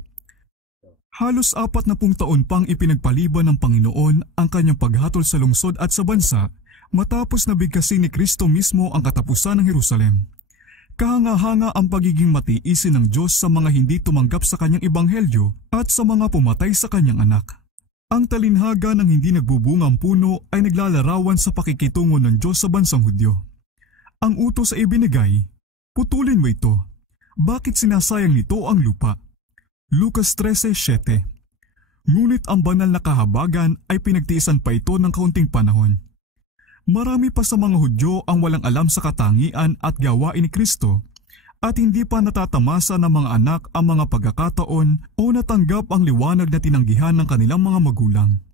Halos 40 taon pang ipinagpaliban ng Panginoon ang kanyang paghatol sa lungsod at sa bansa matapos na bigkasin ni Kristo mismo ang katapusan ng Jerusalem. Kahanga-hanga ang pagiging matiisin ng Diyos sa mga hindi tumanggap sa kanyang ebanghelyo at sa mga pumatay sa kanyang anak. Ang talinhaga ng hindi nagbubungang puno ay naglalarawan sa pakikitungo ng Diyos sa bansang Hudyo. Ang utos ay ibinigay, putulin mo ito. Bakit sinasayang nito ang lupa? Lucas 13:7. Ngunit ang banal na kahabagan ay pinagtiisan pa ito ng kaunting panahon. Marami pa sa mga Hudyo ang walang alam sa katangian at gawain ni Kristo at hindi pa natatamasa ng mga anak ang mga pagkakataon o natanggap ang liwanag na tinanggihan ng kanilang mga magulang.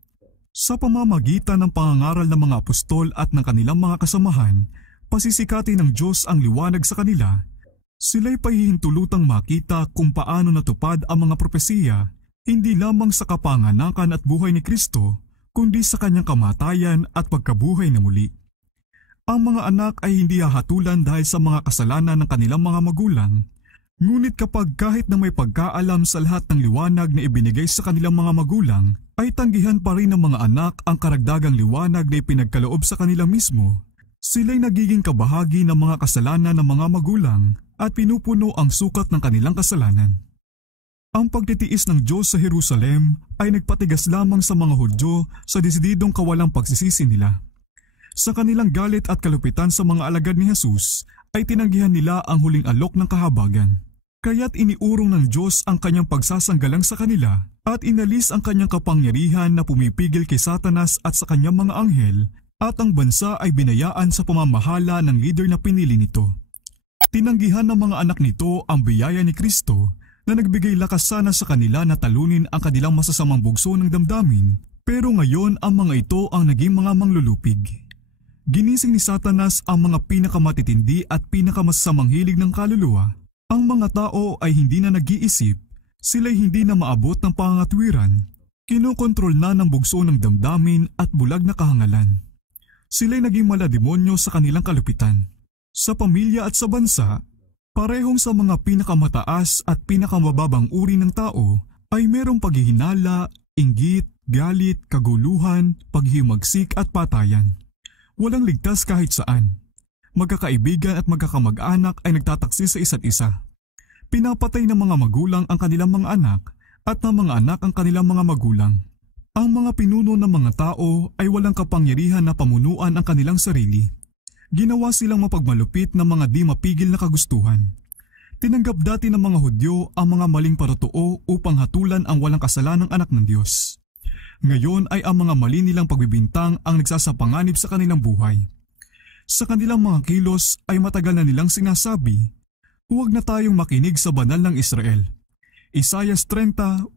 Sa pamamagitan ng pangangaral ng mga apostol at ng kanilang mga kasamahan, pasisikatin ng Diyos ang liwanag sa kanila. Sila'y pahihintulutang makita kung paano natupad ang mga propesiya, hindi lamang sa kapanganakan at buhay ni Kristo, kundi sa kanyang kamatayan at pagkabuhay na muli. Ang mga anak ay hindi hahatulan dahil sa mga kasalanan ng kanilang mga magulang, ngunit kapag kahit na may pagkaalam sa lahat ng liwanag na ibinigay sa kanilang mga magulang, ay tanggihan pa rin ng mga anak ang karagdagang liwanag na ipinagkaloob sa kanila mismo, sila'y nagiging kabahagi ng mga kasalanan ng mga magulang at pinupuno ang sukat ng kanilang kasalanan. Ang pagtitiis ng Diyos sa Jerusalem ay nagpatigas lamang sa mga Hudyo sa desididong kawalang pagsisisi nila. Sa kanilang galit at kalupitan sa mga alagad ni Jesus, ay tinanggihan nila ang huling alok ng kahabagan. Kaya't iniurong ng Diyos ang kanyang pagsasanggalang sa kanila at inalis ang kanyang kapangyarihan na pumipigil kay Satanas at sa kanyang mga anghel, at ang bansa ay binayaan sa pamamahala ng leader na pinili nito. Tinanggihan ng mga anak nito ang biyaya ni Kristo na nagbigay lakas sana sa kanila na talunin ang kanilang masasamang bugso ng damdamin, pero ngayon ang mga ito ang naging mga manglulupig. Ginising ni Satanas ang mga pinakamatitindi at pinakamasasamang hilig ng kaluluwa. Ang mga tao ay hindi na nag-iisip, sila'y hindi na maabot ng pangangatwiran, kinokontrol na ng bugso ng damdamin at bulag na kahangalan. Sila'y naging malademonyo sa kanilang kalupitan. Sa pamilya at sa bansa, parehong sa mga pinakamataas at pinakamababang uri ng tao ay merong paghihinala, inggit, galit, kaguluhan, paghihimagsik at patayan. Walang ligtas kahit saan. Magkakaibigan at magkakamag-anak ay nagtataksi sa isa't isa. Pinapatay ng mga magulang ang kanilang mga anak at ng mga anak ang kanilang mga magulang. Ang mga pinuno ng mga tao ay walang kapangyarihan na pamunuan ang kanilang sarili. Ginawa silang mapagmalupit ng mga di mapigil na kagustuhan. Tinanggap dati ng mga Hudyo ang mga maling parotoo upang hatulan ang walang kasalanang anak ng Diyos. Ngayon ay ang mga mali nilang pagbibintang ang nagsasapanganib sa kanilang buhay. Sa kanilang mga kilos ay matagal na nilang sinasabi, huwag na tayong makinig sa banal ng Israel. Isaiah 30:11.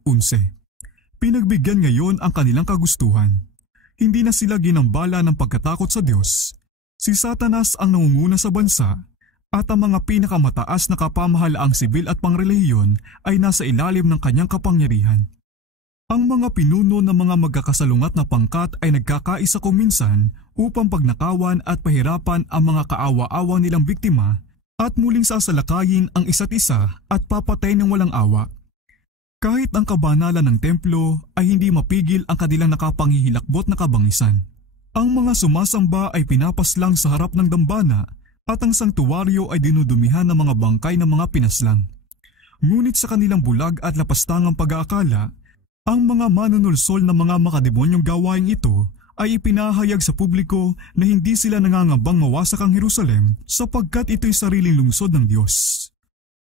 Pinagbigyan ngayon ang kanilang kagustuhan. Hindi na sila ginambala ng pagkatakot sa Diyos. Si Satanas ang nangunguna sa bansa at ang mga pinakamataas na kapamahalaang sibil at pangrelihiyon ay nasa ilalim ng kanyang kapangyarihan. Ang mga pinuno ng mga magkakasalungat na pangkat ay nagkakaisa kuminsan upang pagnakawan at pahirapan ang mga kaawa-awa nilang biktima at muling sasalakayin ang isa't isa at papatay ng walang awa. Kahit ang kabanalan ng templo ay hindi mapigil ang kanilang nakapanghihilakbot na kabangisan. Ang mga sumasamba ay pinapaslang sa harap ng dambana at ang sangtuwaryo ay dinudumihan ng mga bangkay ng mga pinaslang. Ngunit sa kanilang bulag at lapastangang pag-aakala, ang mga manunulsol na mga makademonyong gawain ito ay ipinahayag sa publiko na hindi sila nangangambang mawasak ang Jerusalem sapagkat ito'y sariling lungsod ng Diyos.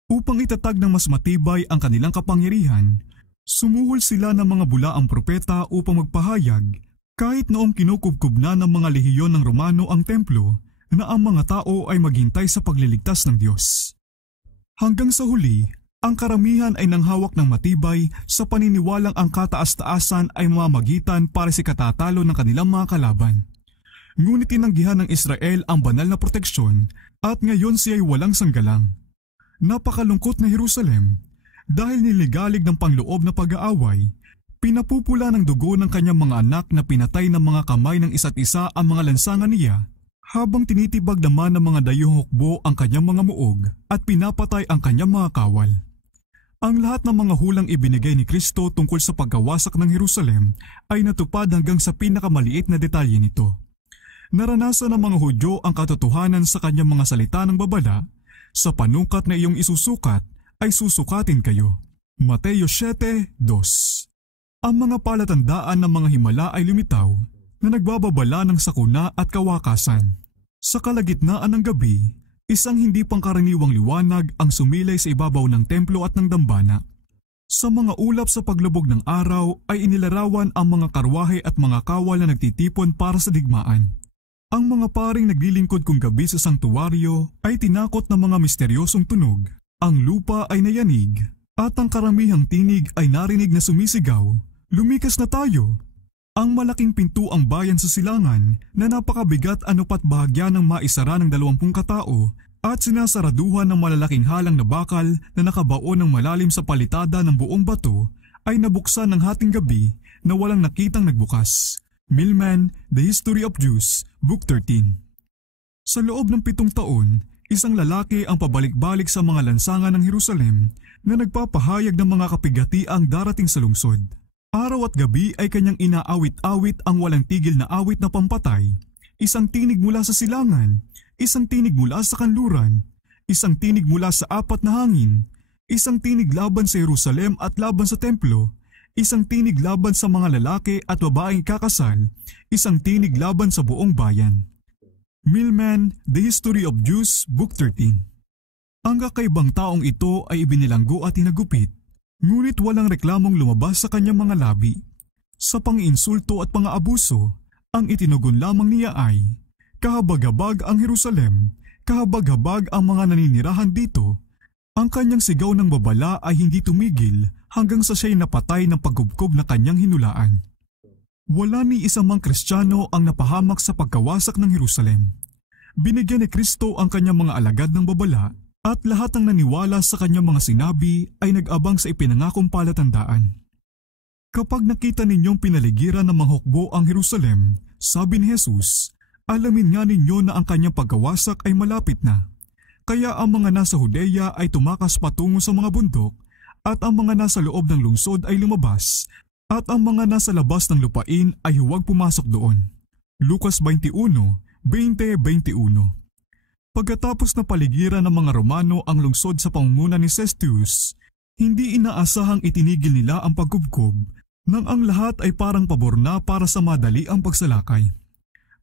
Upang itatag ng mas matibay ang kanilang kapangyarihan, sumuhol sila ng mga bulaang propeta upang magpahayag kahit noong kinukubkub na ng mga lehiyon ng Romano ang templo na ang mga tao ay maghintay sa pagliligtas ng Diyos. Hanggang sa huli, ang karamihan ay nanghawak ng matibay sa paniniwalang ang kataas-taasan ay mamamagitan para sa katatalo ng kanilang mga kalaban. Ngunit tinanggihan ng Israel ang banal na proteksyon at ngayon siya ay walang sanggalang. Napakalungkot na Jerusalem dahil niligalig ng panloob na pag-aaway, pinapupula ng dugo ng kanyang mga anak na pinatay ng mga kamay ng isa't isa ang mga lansangan niya habang tinitibag naman ng mga dayuhang hukbo ang kanyang mga muog at pinapatay ang kanyang mga kawal. Ang lahat ng mga hulang ibinigay ni Kristo tungkol sa pagkawasak ng Jerusalem ay natupad hanggang sa pinakamaliit na detalye nito. Naranasan ng mga Hudyo ang katotohanan sa kanyang mga salita ng babala, sa panukat na iyong isusukat ay susukatin kayo. Mateo 7:2. Ang mga palatandaan ng mga himala ay lumitaw na nagbababala ng sakuna at kawakasan. Sa kalagitnaan ng gabi, isang hindi pangkaraniwang liwanag ang sumilay sa ibabaw ng templo at ng dambana. Sa mga ulap sa paglubog ng araw ay inilarawan ang mga karwahe at mga kawal na nagtitipon para sa digmaan. Ang mga paring naglilingkod kung gabi sa sangtuwaryo ay tinakot ng mga misteryosong tunog. Ang lupa ay nayanig at ang karamihang tinig ay narinig na sumisigaw, "Lumikas na tayo!" Ang malaking pinto ang bayan sa silangan na napakabigat anupat bahagya ng maisara ng 20 katao at sinasaraduhan ng malalaking halang na bakal na nakabaon ng malalim sa palitada ng buong bato ay nabuksan ng hating gabi na walang nakitang nagbukas. Milman, The History of Jews, Book 13. Sa loob ng 7 taon, isang lalaki ang pabalik-balik sa mga lansangan ng Jerusalem na nagpapahayag ng mga kapigatiang darating sa lungsod. Araw at gabi ay kanyang inaawit-awit ang walang tigil na awit na pampatay. Isang tinig mula sa silangan, isang tinig mula sa kanluran, isang tinig mula sa 4 na hangin, isang tinig laban sa Jerusalem at laban sa templo, isang tinig laban sa mga lalaki at babaeng kakasal, isang tinig laban sa buong bayan. Milman, The History of Jews, Book 13. Ang kakaibang taong ito ay ibinilanggo at hinagupit. Ngunit walang reklamong lumabas sa kanyang mga labi. Sa pang-insulto at pang-aabuso, ang itinugon lamang niya ay, kahabag-habag ang Jerusalem, kahabag-habag ang mga naninirahan dito. Ang kanyang sigaw ng babala ay hindi tumigil hanggang sa siya'y napatay ng pagkubkob na kanyang hinulaan. Wala ni isa mang Kristiyano ang napahamak sa pagkawasak ng Jerusalem. Binigyan ni Kristo ang kanyang mga alagad ng babala at lahat ng naniwala sa kanyang mga sinabi ay nag-abang sa ipinangakong palatandaan. Kapag nakita ninyong pinaligiran ng mga hukbo ang Jerusalem, sabi ni Jesus, alamin nga ninyo na ang kanyang pagkawasak ay malapit na. Kaya ang mga nasa Judea ay tumakas patungo sa mga bundok at ang mga nasa loob ng lungsod ay lumabas at ang mga nasa labas ng lupain ay huwag pumasok doon. Lucas 21, 20:21. Pagkatapos na paligiran ng mga Romano ang lungsod sa pangunguna ni Cestius, hindi inaasahang itinigil nila ang pagkubkob nang ang lahat ay parang pabor na para sa madali ang pagsalakay.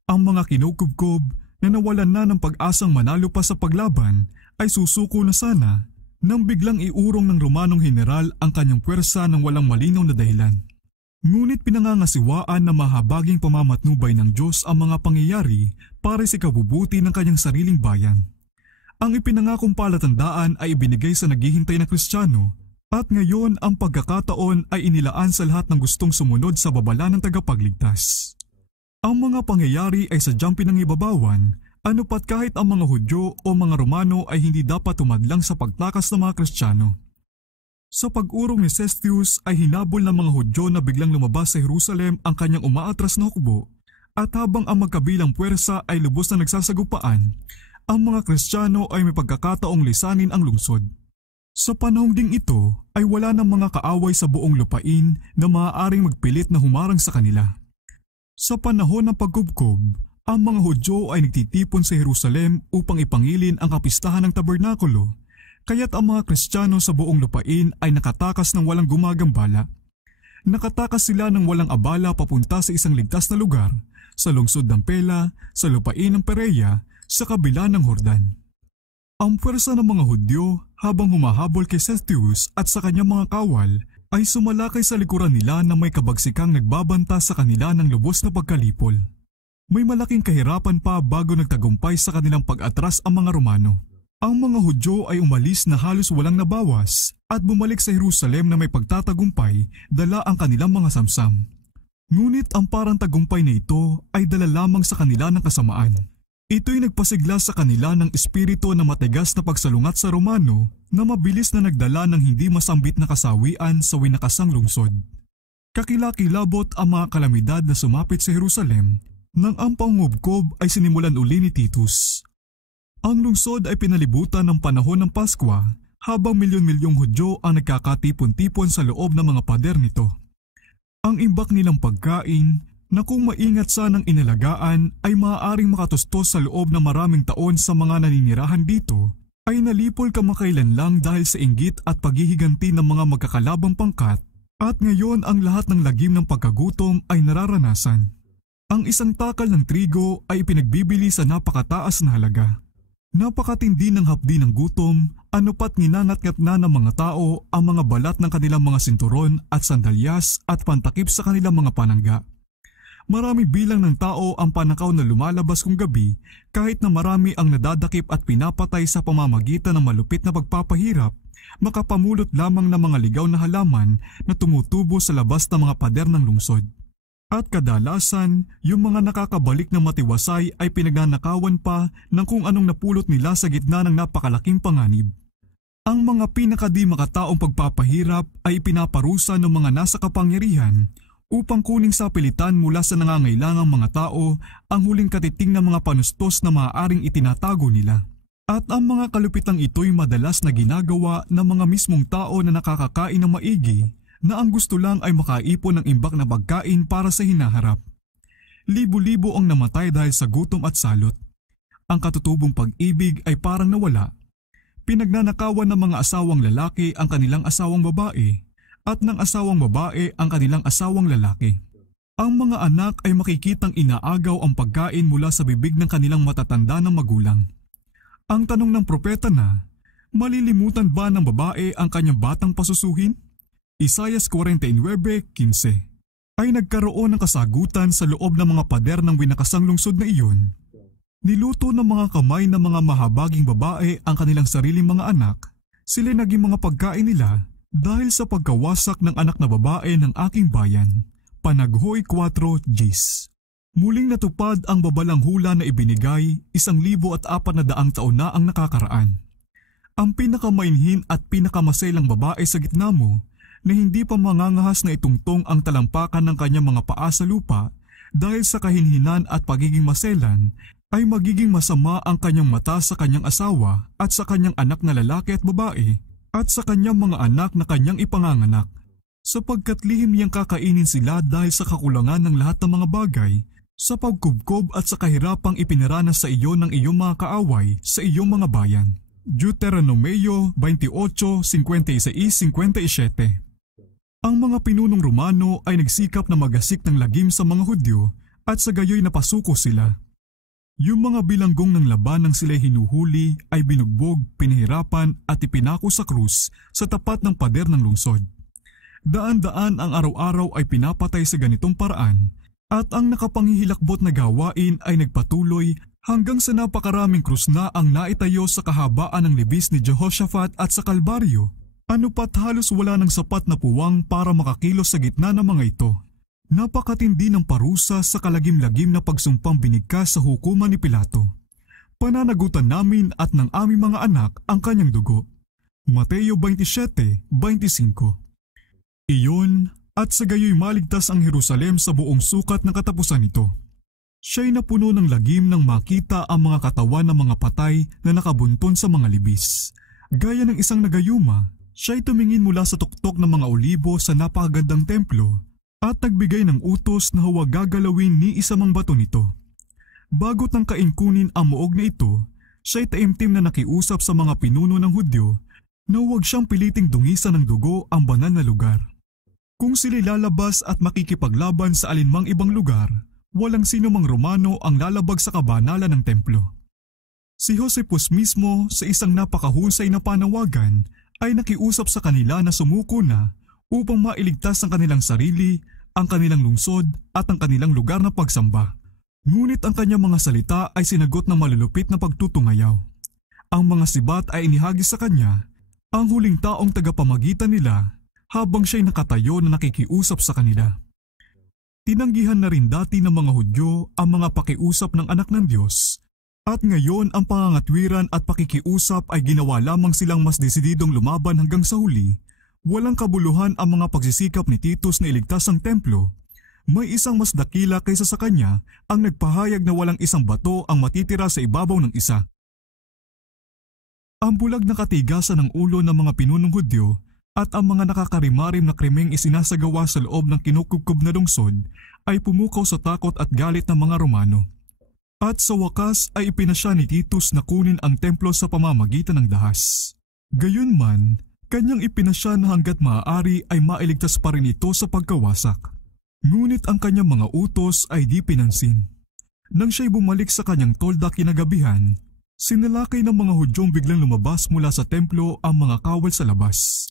Ang mga kinukubkob na nawalan na ng pag-asang manalo pa sa paglaban ay susuko na sana nang biglang iurong ng Romanong general ang kanyang puwersa ng walang malinaw na dahilan. Ngunit pinangangasiwaan na mahabaging pamamatnubay ng Diyos ang mga pangyayari para sa ikabubuti ng kanyang sariling bayan. Ang ipinangakong palatandaan ay ibinigay sa naghihintay na Kristiyano at ngayon ang pagkakataon ay inilaan sa lahat ng gustong sumunod sa babala ng tagapagligtas. Ang mga pangyayari ay sadyang pinangibabawan, anupat kahit ang mga Hudyo o mga Romano ay hindi dapat tumadlang sa pagtakas ng mga Kristiyano. Sa pag-urong ni Cestius ay hinabol ng mga Hudyo na biglang lumabas sa Jerusalem ang kanyang umaatras na hukbo at habang ang magkabilang puwersa ay lubos na nagsasagupaan, ang mga Kristiyano ay may pagkakataong lisanin ang lungsod. Sa panahong ding ito ay wala ng mga kaaway sa buong lupain na maaaring magpilit na humarang sa kanila. Sa panahon ng pagkubkob, ang mga Hudyo ay nagtitipon sa Jerusalem upang ipangilin ang kapistahan ng tabernakulo. Kaya't ang mga Kristiyano sa buong lupain ay nakatakas ng walang gumagambala. Nakatakas sila ng walang abala papunta sa isang ligtas na lugar, sa lungsod ng Pela, sa lupain ng Perea, sa kabila ng Jordan. Ang puwersa ng mga Hudyo habang humahabol kay Cestius at sa kanyang mga kawal ay sumalakay sa likuran nila na may kabagsikang nagbabanta sa kanila ng lubos na pagkalipol. May malaking kahirapan pa bago nagtagumpay sa kanilang pag-atras ang mga Romano. Ang mga Hudyo ay umalis na halos walang nabawas at bumalik sa Jerusalem na may pagtatagumpay, dala ang kanilang mga samsam. Ngunit ang parang tagumpay na ito ay dala lamang sa kanila ng kasamaan. Ito'y nagpasigla sa kanila ng espiritu na matigas na pagsalungat sa Romano na mabilis na nagdala ng hindi masambit na kasawian sa winakasang lungsod. Kakilakilabot ang mga kalamidad na sumapit sa Jerusalem nang ang pangubkob ay sinimulan uli ni Titus. Ang lungsod ay pinalibutan ng panahon ng Pasko habang milyon-milyong Hudyo ang nagkakatipon-tipon sa loob ng mga pader nito. Ang imbak nilang pagkain na kung maingat sanang inalagaan ay maaaring makatustos sa loob ng maraming taon sa mga naninirahan dito ay nalipol kamakailan lang dahil sa inggit at paghihiganti ng mga magkakalabang pangkat at ngayon ang lahat ng lagim ng pagkagutom ay nararanasan. Ang isang takal ng trigo ay pinagbibili sa napakataas na halaga. Napakatindi ng hapdi ng gutom, anupat nginangat-ngat na ng mga tao ang mga balat ng kanilang mga sinturon at sandalyas at pantakip sa kanilang mga panangga. Marami bilang ng tao ang panakaw na lumalabas kung gabi kahit na marami ang nadadakip at pinapatay sa pamamagitan ng malupit na pagpapahirap, makapamulot lamang ng mga ligaw na halaman na tumutubo sa labas ng mga pader ng lungsod. At kadalasan, yung mga nakakabalik na matiwasay ay pinagnanakawan pa ng kung anong napulot nila sa gitna ng napakalaking panganib. Ang mga pinakadi makataong pagpapahirap ay pinaparusa ng mga nasa kapangyarihan upang kuning sa pilitan mula sa nangangailangang mga tao ang huling katiting ng mga panustos na maaaring itinatago nila. At ang mga kalupitang ito'y madalas na ginagawa ng mga mismong tao na nakakakain ng maigi na ang gusto lang ay makaipon ng imbak na pagkain para sa hinaharap. Libo-libo ang namatay dahil sa gutom at salot. Ang katutubong pag-ibig ay parang nawala. Pinagnanakawan ng mga asawang lalaki ang kanilang asawang babae at ng asawang babae ang kanilang asawang lalaki. Ang mga anak ay makikitang inaagaw ang pagkain mula sa bibig ng kanilang matatanda na magulang. Ang tanong ng propeta na, malilimutan ba ng babae ang kanyang batang pasusuhin? Isaias 49:15 ay nagkaroon ng kasagutan sa loob ng mga pader ng winakasang lungsod na iyon. Niluto ng mga kamay ng mga mahabaging babae ang kanilang sariling mga anak. Sila naging mga pagkain nila dahil sa pagkawasak ng anak na babae ng aking bayan. Panaghoy 4:10. Muling natupad ang babalang hula na ibinigay, 1,400 taon na ang nakakaraan. Ang pinakamainhin at pinakamasaylang babae sa gitna mo na hindi pa mangangahas na itungtong ang talampakan ng kanyang mga paa sa lupa dahil sa kahinhinan at pagiging maselan, ay magiging masama ang kanyang mata sa kanyang asawa at sa kanyang anak na lalaki at babae at sa kanyang mga anak na kanyang ipanganganak. Sapagkat lihim niyang kakainin sila dahil sa kakulangan ng lahat ng mga bagay sa pagkubkob at sa kahirapang ipinaranas sa iyo ng iyong mga kaaway sa iyong mga bayan. Deuteronomeo 28:56-57. Ang mga pinunong Romano ay nagsikap na magasik ng lagim sa mga Hudyo at sa gayoy napasuko sila. Yung mga bilanggong ng laban ng sila'y hinuhuli ay binugbog, pinahirapan at ipinako sa krus sa tapat ng pader ng lungsod. Daan-daan ang araw-araw ay pinapatay sa ganitong paraan at ang nakapanghihilakbot na gawain ay nagpatuloy hanggang sa napakaraming krus na ang naitayo sa kahabaan ng libis ni Jehoshaphat at sa Kalbaryo. Ano pat halos wala ng sapat na puwang para makakilos sa gitna ng mga ito. Napakatindi ng parusa sa kalagim-lagim na pagsumpang binigkas sa hukuman ni Pilato. Pananagutan namin at ng aming mga anak ang kanyang dugo. Mateo 27:25. Iyon at sa gayoy maligtas ang Jerusalem sa buong sukat ng katapusan nito. Siya'y napuno ng lagim nang makita ang mga katawan ng mga patay na nakabunton sa mga libis. Gaya ng isang nagayuma, siya'y tumingin mula sa tuktok ng mga olibo sa napakagandang templo at nagbigay ng utos na huwag gagalawin ni isa mang bato nito. Bago tang kainkunin ang muog na ito, siya'y taimtim na nakiusap sa mga pinuno ng Hudyo na huwag siyang piliting dungisan ng dugo ang banal na lugar. Kung sila'y lalabas at makikipaglaban sa alinmang ibang lugar, walang sino mang Romano ang lalabag sa kabanalan ng templo. Si Josephus mismo sa isang napakahusay na panawagan ay nakiusap sa kanila na sumuko na upang mailigtas ang kanilang sarili, ang kanilang lungsod at ang kanilang lugar na pagsamba. Ngunit ang kanyang mga salita ay sinagot ng malulupit na pagtutungayaw. Ang mga sibat ay inihagis sa kanya, ang huling taong tagapamagitan nila, habang siya'y nakatayo na nakikiusap sa kanila. Tinanggihan na rin dati ng mga Hudyo ang mga pakiusap ng anak ng Diyos, at ngayon ang pangangatwiran at pakikiusap ay ginawa lamang silang mas desididong lumaban hanggang sa huli. Walang kabuluhan ang mga pagsisikap ni Titus na iligtas ang templo. May isang mas dakila kaysa sa kanya ang nagpahayag na walang isang bato ang matitira sa ibabaw ng isa. Ang bulag na katigasan ng ulo ng mga pinunong Hudyo at ang mga nakakarimarim na krimeng isinasagawa sa loob ng kinukubkob na lungsod ay pumukaw sa takot at galit ng mga Romano. At sa wakas ay ipinasya ni Titus na kunin ang templo sa pamamagitan ng dahas. Gayunman, kanyang ipinasya na hanggat maaari ay mailigtas pa rin ito sa pagkawasak. Ngunit ang kanyang mga utos ay di pinansin. Nang siya'y bumalik sa kanyang tolda kinagabihan, sinalakay ng mga Hudyong biglang lumabas mula sa templo ang mga kawal sa labas.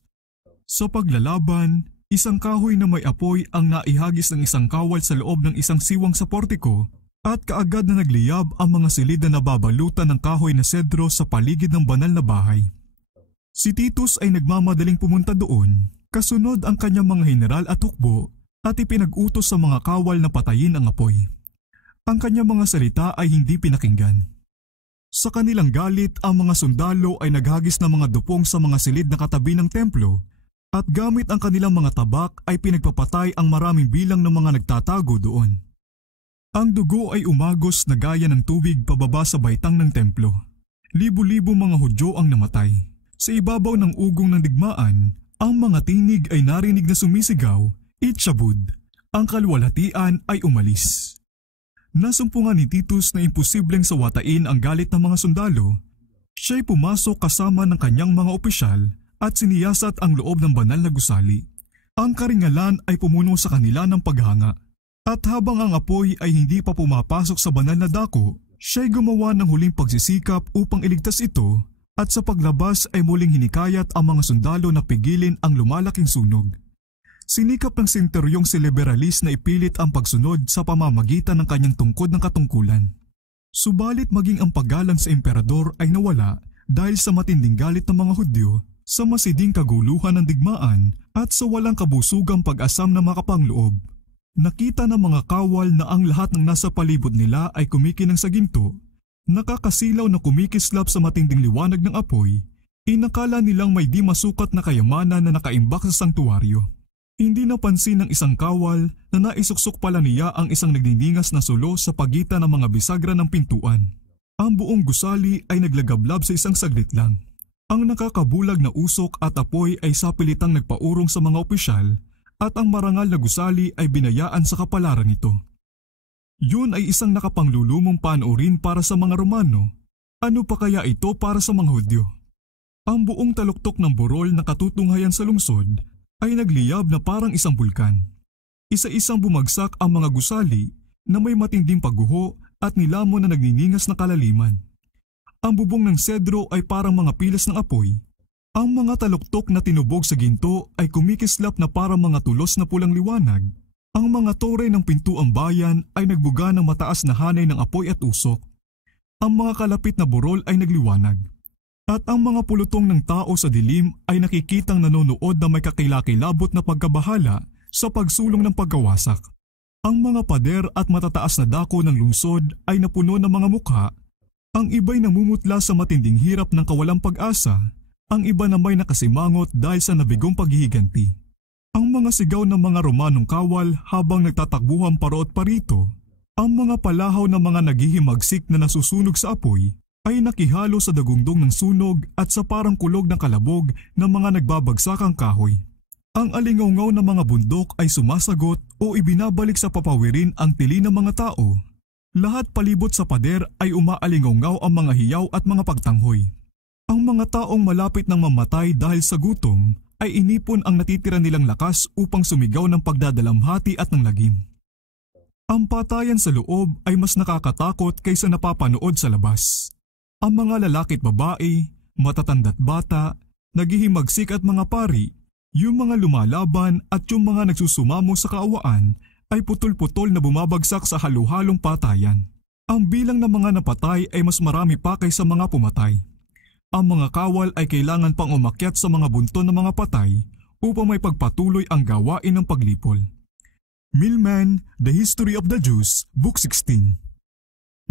Sa paglalaban, isang kahoy na may apoy ang naihagis ng isang kawal sa loob ng isang siwang sa portiko at kaagad na nagliyab ang mga silid na nababalutan ng kahoy na sedro sa paligid ng banal na bahay. Si Titus ay nagmamadaling pumunta doon, kasunod ang kanyang mga general at hukbo at ipinag-utos sa mga kawal na patayin ang apoy. Ang kanyang mga salita ay hindi pinakinggan. Sa kanilang galit, ang mga sundalo ay naghagis ng mga dupong sa mga silid na katabi ng templo at gamit ang kanilang mga tabak ay pinagpapatay ang maraming bilang ng mga nagtatago doon. Ang dugo ay umagos na gaya ng tubig pababa sa baitang ng templo. Libo-libo mga Hudyo ang namatay. Sa ibabaw ng ugong ng digmaan, ang mga tinig ay narinig na sumisigaw, "Itshabud!" Ang kalwalhatian ay umalis. Nasumpungan ni Titus na imposibleng sawatain ang galit ng mga sundalo. Siya'y pumasok kasama ng kanyang mga opisyal at siniyasat ang loob ng banal na gusali. Ang karingalan ay pumuno sa kanila ng paghanga. At habang ang apoy ay hindi pa pumapasok sa banal na dako, siya'y gumawa ng huling pagsisikap upang iligtas ito at sa paglabas ay muling hinikayat ang mga sundalo na pigilin ang lumalaking sunog. Sinikap ng senturyong si Liberalis na ipilit ang pagsunod sa pamamagitan ng kanyang tungkod ng katungkulan. Subalit maging ang paggalang sa emperador ay nawala dahil sa matinding galit ng mga Hudyo, sa masiding kaguluhan ng digmaan at sa walang kabusugang pag-asam na makapangloob. Nakita ng mga kawal na ang lahat ng nasa palibot nila ay kumikinang sa ginto, nakakasilaw na kumikislap sa matinding liwanag ng apoy, inakala nilang may di masukat na kayamanan na nakaimbak sa sangtuwaryo. Hindi napansin ng isang kawal na naisuksok pala niya ang isang nagniningas na sulo sa pagitan ng mga bisagra ng pintuan. Ang buong gusali ay naglagablab sa isang saglit lang. Ang nakakabulag na usok at apoy ay sapilitang nagpaurong sa mga opisyal at ang marangal na gusali ay binayaan sa kapalaran nito. Yun ay isang nakapanglulumong panoorin para sa mga Romano. Ano pa kaya ito para sa mga Hudyo? Ang buong taluktok ng burol na katutunghayan sa lungsod ay nagliyab na parang isang bulkan. Isa-isang bumagsak ang mga gusali na may matinding pagguho at nilamon na nagniningas na kalaliman. Ang bubong ng sedro ay parang mga pilas ng apoy. Ang mga taluktok na tinubog sa ginto ay kumikislap na parang mga tulos na pulang liwanag. Ang mga tore ng pintuang bayan ay nagbuga ng mataas na hanay ng apoy at usok. Ang mga kalapit na burol ay nagliwanag. At ang mga pulutong ng tao sa dilim ay nakikitang nanonood na may kakilakilabot na pagkabahala sa pagsulong ng pagkawasak. Ang mga pader at matataas na dako ng lungsod ay napuno ng mga mukha. Ang iba'y namumutla sa matinding hirap ng kawalang pag-asa. Ang iba na may nakasimangot dahil sa nabigong paghihiganti. Ang mga sigaw ng mga Romanong kawal habang nagtatakbuhan paro't parito. Ang mga palahaw ng mga naghihimagsik na nasusunog sa apoy ay nakihalo sa dagundong ng sunog at sa parang kulog ng kalabog ng mga nagbabagsakang kahoy. Ang alingawngaw ng mga bundok ay sumasagot o ibinabalik sa papawirin ang tili ng mga tao. Lahat palibot sa pader ay umaalingawngaw ang mga hiyaw at mga pagtanghoy. Ang mga taong malapit ng mamatay dahil sa gutom ay inipon ang natitira nilang lakas upang sumigaw ng pagdadalamhati at ng lagim. Ang patayan sa loob ay mas nakakatakot kaysa napapanood sa labas. Ang mga lalaki't babae, matatanda't bata, naghihimagsik at mga pari, yung mga lumalaban at yung mga nagsusumamo sa kaawaan ay putol-putol na bumabagsak sa halu-halong patayan. Ang bilang ng mga napatay ay mas marami pa kaysa mga pumatay. Ang mga kawal ay kailangan pang umakyat sa mga bunton ng mga patay upang may pagpatuloy ang gawain ng paglipol. Milman, The History of the Jews, Book 16.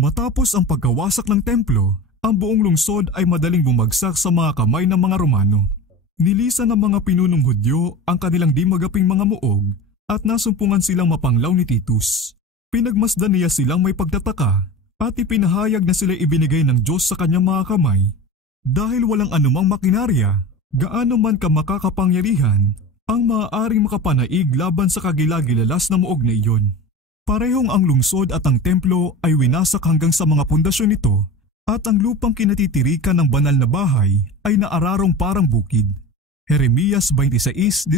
Matapos ang pagkawasak ng templo, ang buong lungsod ay madaling bumagsak sa mga kamay ng mga Romano. Nilisan ng mga pinunong Hudyo ang kanilang di magaping mga muog at nasumpungan silang mapanglaw ni Titus. Pinagmasdan niya silang may pagtataka at ipinahayag na sila ibinigay ng Diyos sa kanyang mga kamay. Dahil walang anumang makinarya, gaano man ka makakapangyarihan, ang maaaring makapanaig laban sa kagilagilalas na muog na iyon. Parehong ang lungsod at ang templo ay winasak hanggang sa mga pundasyon nito. At ang lupang kinatitirikan ng banal na bahay ay naararong parang bukid. Jeremias 26:18.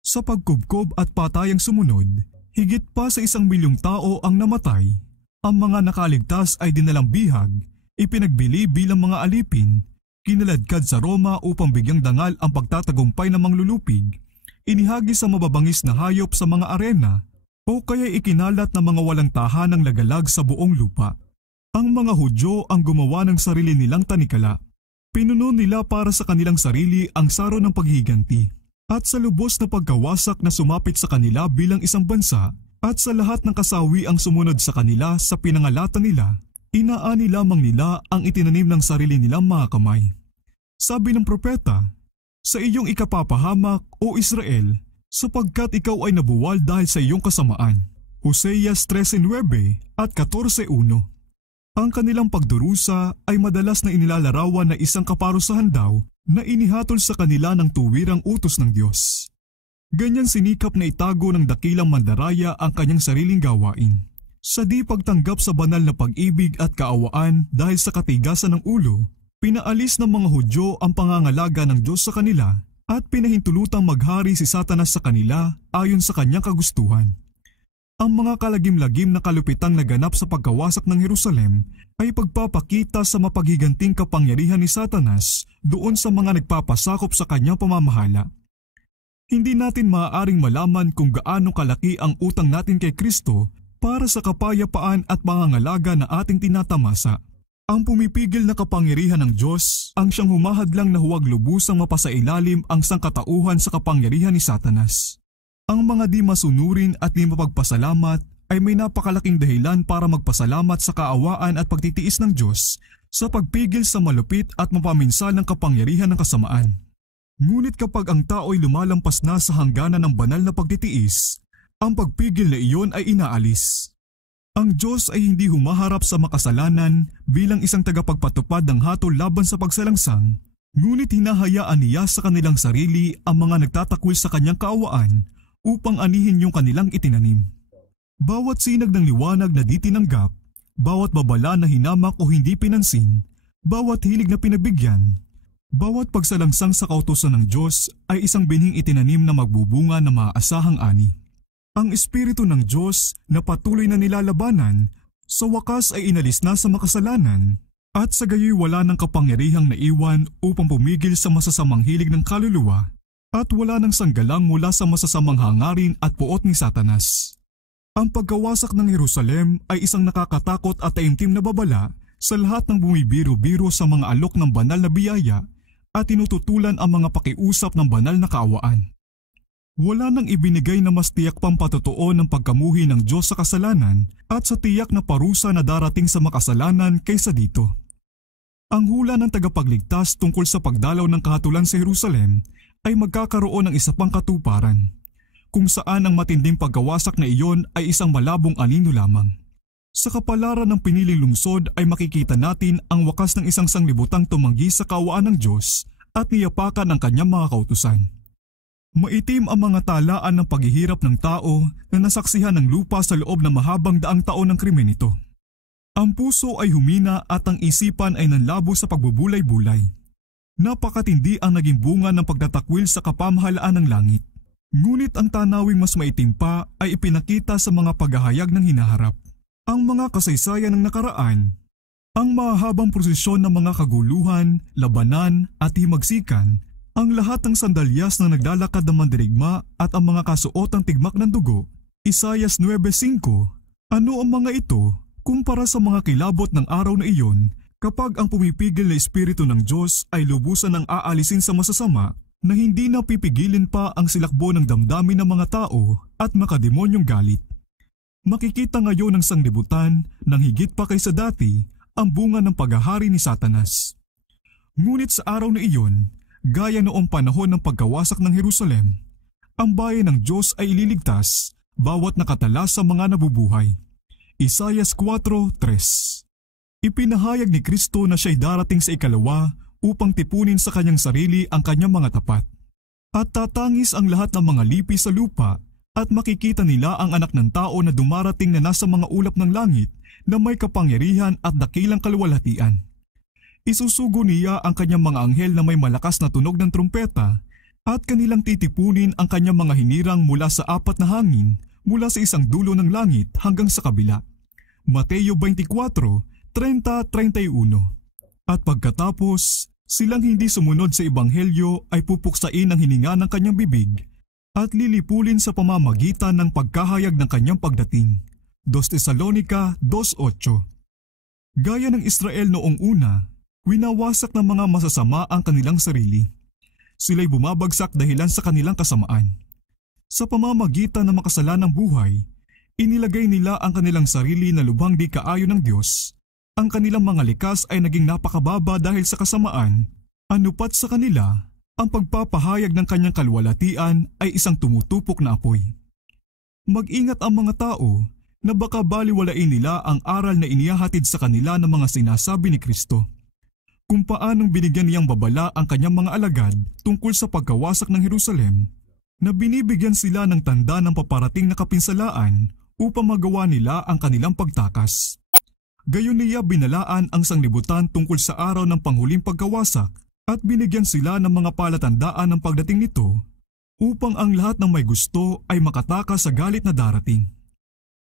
Sa pagkubkob at patayang sumunod, higit pa sa 1 milyong tao ang namatay. Ang mga nakaligtas ay dinalang bihag, ipinagbili bilang mga alipin, kinaladkad sa Roma upang bigyang dangal ang pagtatagumpay ng manglulupig, inihagi sa mababangis na hayop sa mga arena, o kaya ikinalat ng mga walang tahanang lagalag sa buong lupa. Ang mga Hudyo ang gumawa ng sarili nilang tanikala. Pinuno nila para sa kanilang sarili ang saro ng paghihiganti. At sa lubos na pagkawasak na sumapit sa kanila bilang isang bansa at sa lahat ng kasawi ang sumunod sa kanila sa pinangalatan nila, inaani lamang nila ang itinanim ng sarili nilang mga kamay. Sabi ng propeta, "Sa iyong ikapapahamak, O Israel, sapagkat ikaw ay nabuwal dahil sa iyong kasamaan." Hoseas 13:9 at 14:1. Ang kanilang pagdurusa ay madalas na inilalarawan na isang kaparusahan daw na inihatol sa kanila ng tuwirang utos ng Diyos. Ganyan sinikap na itago ng dakilang mandaraya ang kanyang sariling gawain. Sa di pagtanggap sa banal na pag-ibig at kaawaan dahil sa katigasan ng ulo, pinaalis ng mga Hudyo ang pangangalaga ng Diyos sa kanila at pinahintulutang maghari si Satanas sa kanila ayon sa kanyang kagustuhan. Ang mga kalagim-lagim na kalupitang naganap sa pagkawasak ng Jerusalem ay pagpapakita sa mapaghiganting kapangyarihan ni Satanas doon sa mga nagpapasakop sa kanyang pamamahala. Hindi natin maaaring malaman kung gaano kalaki ang utang natin kay Kristo para sa kapayapaan at pangangalaga na ating tinatamasa. Ang pumipigil na kapangyarihan ng Diyos ang siyang humahadlang na huwag lubusang mapasailalim ang sangkatauhan sa kapangyarihan ni Satanas. Ang mga di masunurin at di mapagpasalamat ay may napakalaking dahilan para magpasalamat sa kaawaan at pagtitiis ng Diyos sa pagpigil sa malupit at mapaminsal ng kapangyarihan ng kasamaan. Ngunit kapag ang tao ay lumalampas na sa hangganan ng banal na pagtitiis, ang pagpigil na iyon ay inaalis. Ang Diyos ay hindi humaharap sa makasalanan bilang isang tagapagpatupad ng hatol laban sa pagsalangsang, ngunit hinahayaan niya sa kanilang sarili ang mga nagtatakwil sa kanyang kaawaan upang anihin yung kanilang itinanim. Bawat sinag ng liwanag na di tinanggap, bawat babala na hinamak o hindi pinansin, bawat hilig na pinabigyan, bawat pagsalangsang sa kautusan ng Diyos ay isang bining itinanim na magbubunga na maaasahang ani. Ang Espiritu ng Diyos na patuloy na nilalabanan, sa wakas ay inalis na sa makasalanan at sa gayoy wala ng kapangyarihang naiwan upang pumigil sa masasamang hilig ng kaluluwa at wala ng sanggalang mula sa masasamang hangarin at puot ni Satanas. Ang pagkawasak ng Jerusalem ay isang nakakatakot at taimtim na babala sa lahat ng bumibiro-biro sa mga alok ng banal na biyaya at tinututulan ang mga pakiusap ng banal na kaawaan. Wala nang ibinigay na mas tiyak pang patotoo ng pagkamuhi ng Diyos sa kasalanan at sa tiyak na parusa na darating sa makasalanan kaysa dito. Ang hula ng tagapagligtas tungkol sa pagdalaw ng kahatulan sa Jerusalem ay magkakaroon ng isa pang katuparan, kung saan ang matinding pagkawasak na iyon ay isang malabong anino lamang. Sa kapalaran ng piniling lungsod ay makikita natin ang wakas ng isang sanglibutang tumanggi sa kaawaan ng Diyos at niyapakan ang kanyang mga kautusan. Maitim ang mga talaan ng paghihirap ng tao na nasaksihan ng lupa sa loob ng mahabang daang taon ng krimen nito. Ang puso ay humina at ang isipan ay nanlabo sa pagbubulay-bulay. Napakatindi ang naging bunga ng pagtatakwil sa kapamahalaan ng langit. Ngunit ang tanawing mas maitim pa ay ipinakita sa mga paghahayag ng hinaharap. Ang mga kasaysayan ng nakaraan, ang mahabang prosesyon ng mga kaguluhan, labanan at himagsikan, ang lahat ng sandalyas na naglalakad ng mandirigma at ang mga kasuot ng tigmak ng dugo, Isaias 9:5, ano ang mga ito kumpara sa mga kilabot ng araw na iyon kapag ang pumipigil na Espiritu ng Diyos ay lubusan ng aalisin sa masasama na hindi na pipigilin pa ang silakbo ng damdamin ng mga tao at makademonyong galit. Makikita ngayon ng sanglibutan ng higit pa kaysa dati ang bunga ng paghahari ni Satanas. Ngunit sa araw na iyon, gaya noong panahon ng pagkawasak ng Jerusalem, ang bayan ng Diyos ay ililigtas bawat nakatala sa mga nabubuhay. Isaias 4:3. Ipinahayag ni Kristo na siya'y darating sa ikalawa upang tipunin sa kanyang sarili ang kanyang mga tapat. At tatangis ang lahat ng mga lipi sa lupa at makikita nila ang anak ng tao na dumarating na nasa mga ulap ng langit na may kapangyarihan at dakilang kaluwalhatian. Isusugo niya ang kanyang mga anghel na may malakas na tunog ng trumpeta at kanilang titipunin ang kanyang mga hinirang mula sa apat na hangin mula sa isang dulo ng langit hanggang sa kabila. Mateo 24:30-31. At pagkatapos, silang hindi sumunod sa ebanghelyo ay pupuksain ang hininga ng kanyang bibig at lilipulin sa pamamagitan ng pagkahayag ng kanyang pagdating. 2 Tesalonica 2:8. Gaya ng Israel noong una, winawasak ng mga masasama ang kanilang sarili. Sila'y bumabagsak dahilan sa kanilang kasamaan. Sa pamamagitan ng makasalanang buhay, inilagay nila ang kanilang sarili na lubhang di kaayon ng Diyos. Ang kanilang mga likas ay naging napakababa dahil sa kasamaan. Anupat sa kanila, ang pagpapahayag ng kanyang kaluwalhatian ay isang tumutupok na apoy. Mag-ingat ang mga tao na baka baliwalain nila ang aral na inihahatid sa kanila ng mga sinasabi ni Kristo. Kung paanong binigyan niyang babala ang kanyang mga alagad tungkol sa pagkawasak ng Jerusalem, na binibigyan sila ng tanda ng paparating na kapinsalaan upang magawa nila ang kanilang pagtakas. Gayon niya binalaan ang sanglibutan tungkol sa araw ng panghuling pagkawasak at binigyan sila ng mga palatandaan ng pagdating nito upang ang lahat ng may gusto ay makatakas sa galit na darating.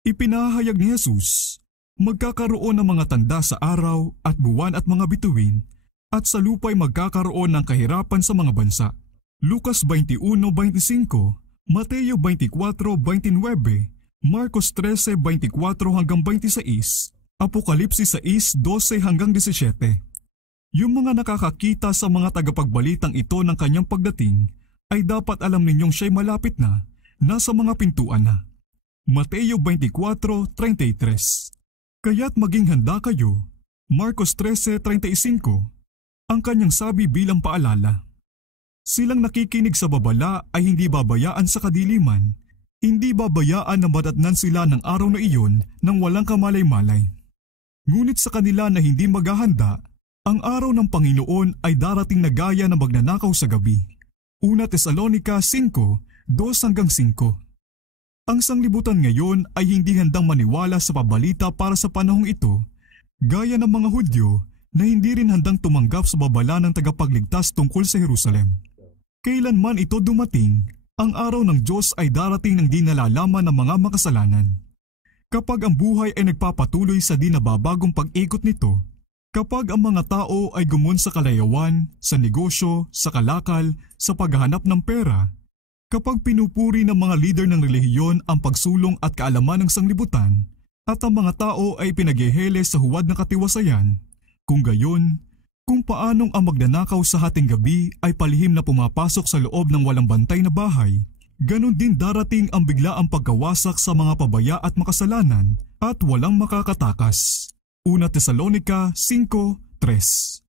Ipinahayag ni Jesus, magkakaroon ng mga tanda sa araw at buwan at mga bituin at sa lupa'y magkakaroon ng kahirapan sa mga bansa. Lucas 21:25, Mateo 24:29, Marcos 13:24-26, Apokalipsis 6:12-17. Yung mga nakakakita sa mga tagapagbalitang ito ng kanyang pagdating ay dapat alam ninyong siya'y malapit na, nasa mga pintuan na. Mateo 24:33. Kaya't maging handa kayo. Marcos 13:35. Ang kanyang sabi bilang paalala. Silang nakikinig sa babala ay hindi babayaan sa kadiliman, hindi babayaan na madatnan sila ng araw na iyon nang walang kamalay-malay. Ngunit sa kanila na hindi maghahanda, ang araw ng Panginoon ay darating na gaya ng magnanakaw sa gabi. 1 Tesalonica 5:2-5. Ang sanglibutan ngayon ay hindi handang maniwala sa pabalita para sa panahong ito, gaya ng mga Hudyo na hindi rin handang tumanggap sa babala ng tagapagligtas tungkol sa Jerusalem. Kailanman ito dumating, ang araw ng Diyos ay darating ng di nalalaman ng mga makasalanan. Kapag ang buhay ay nagpapatuloy sa di nababagong pag-ikot nito, kapag ang mga tao ay gumun sa kalayawan, sa negosyo, sa kalakal, sa paghahanap ng pera, kapag pinupuri ng mga leader ng relihiyon ang pagsulong at kaalaman ng sanglibutan, at ang mga tao ay pinaghehele sa huwad ng katiwasayan, kung gayon, kung paanong ang magnanakaw sa hating gabi ay palihim na pumapasok sa loob ng walang bantay na bahay, ganon din darating ang biglaang pagkawasak sa mga pabaya at makasalanan at walang makakatakas. 1 Tesalonica 5:3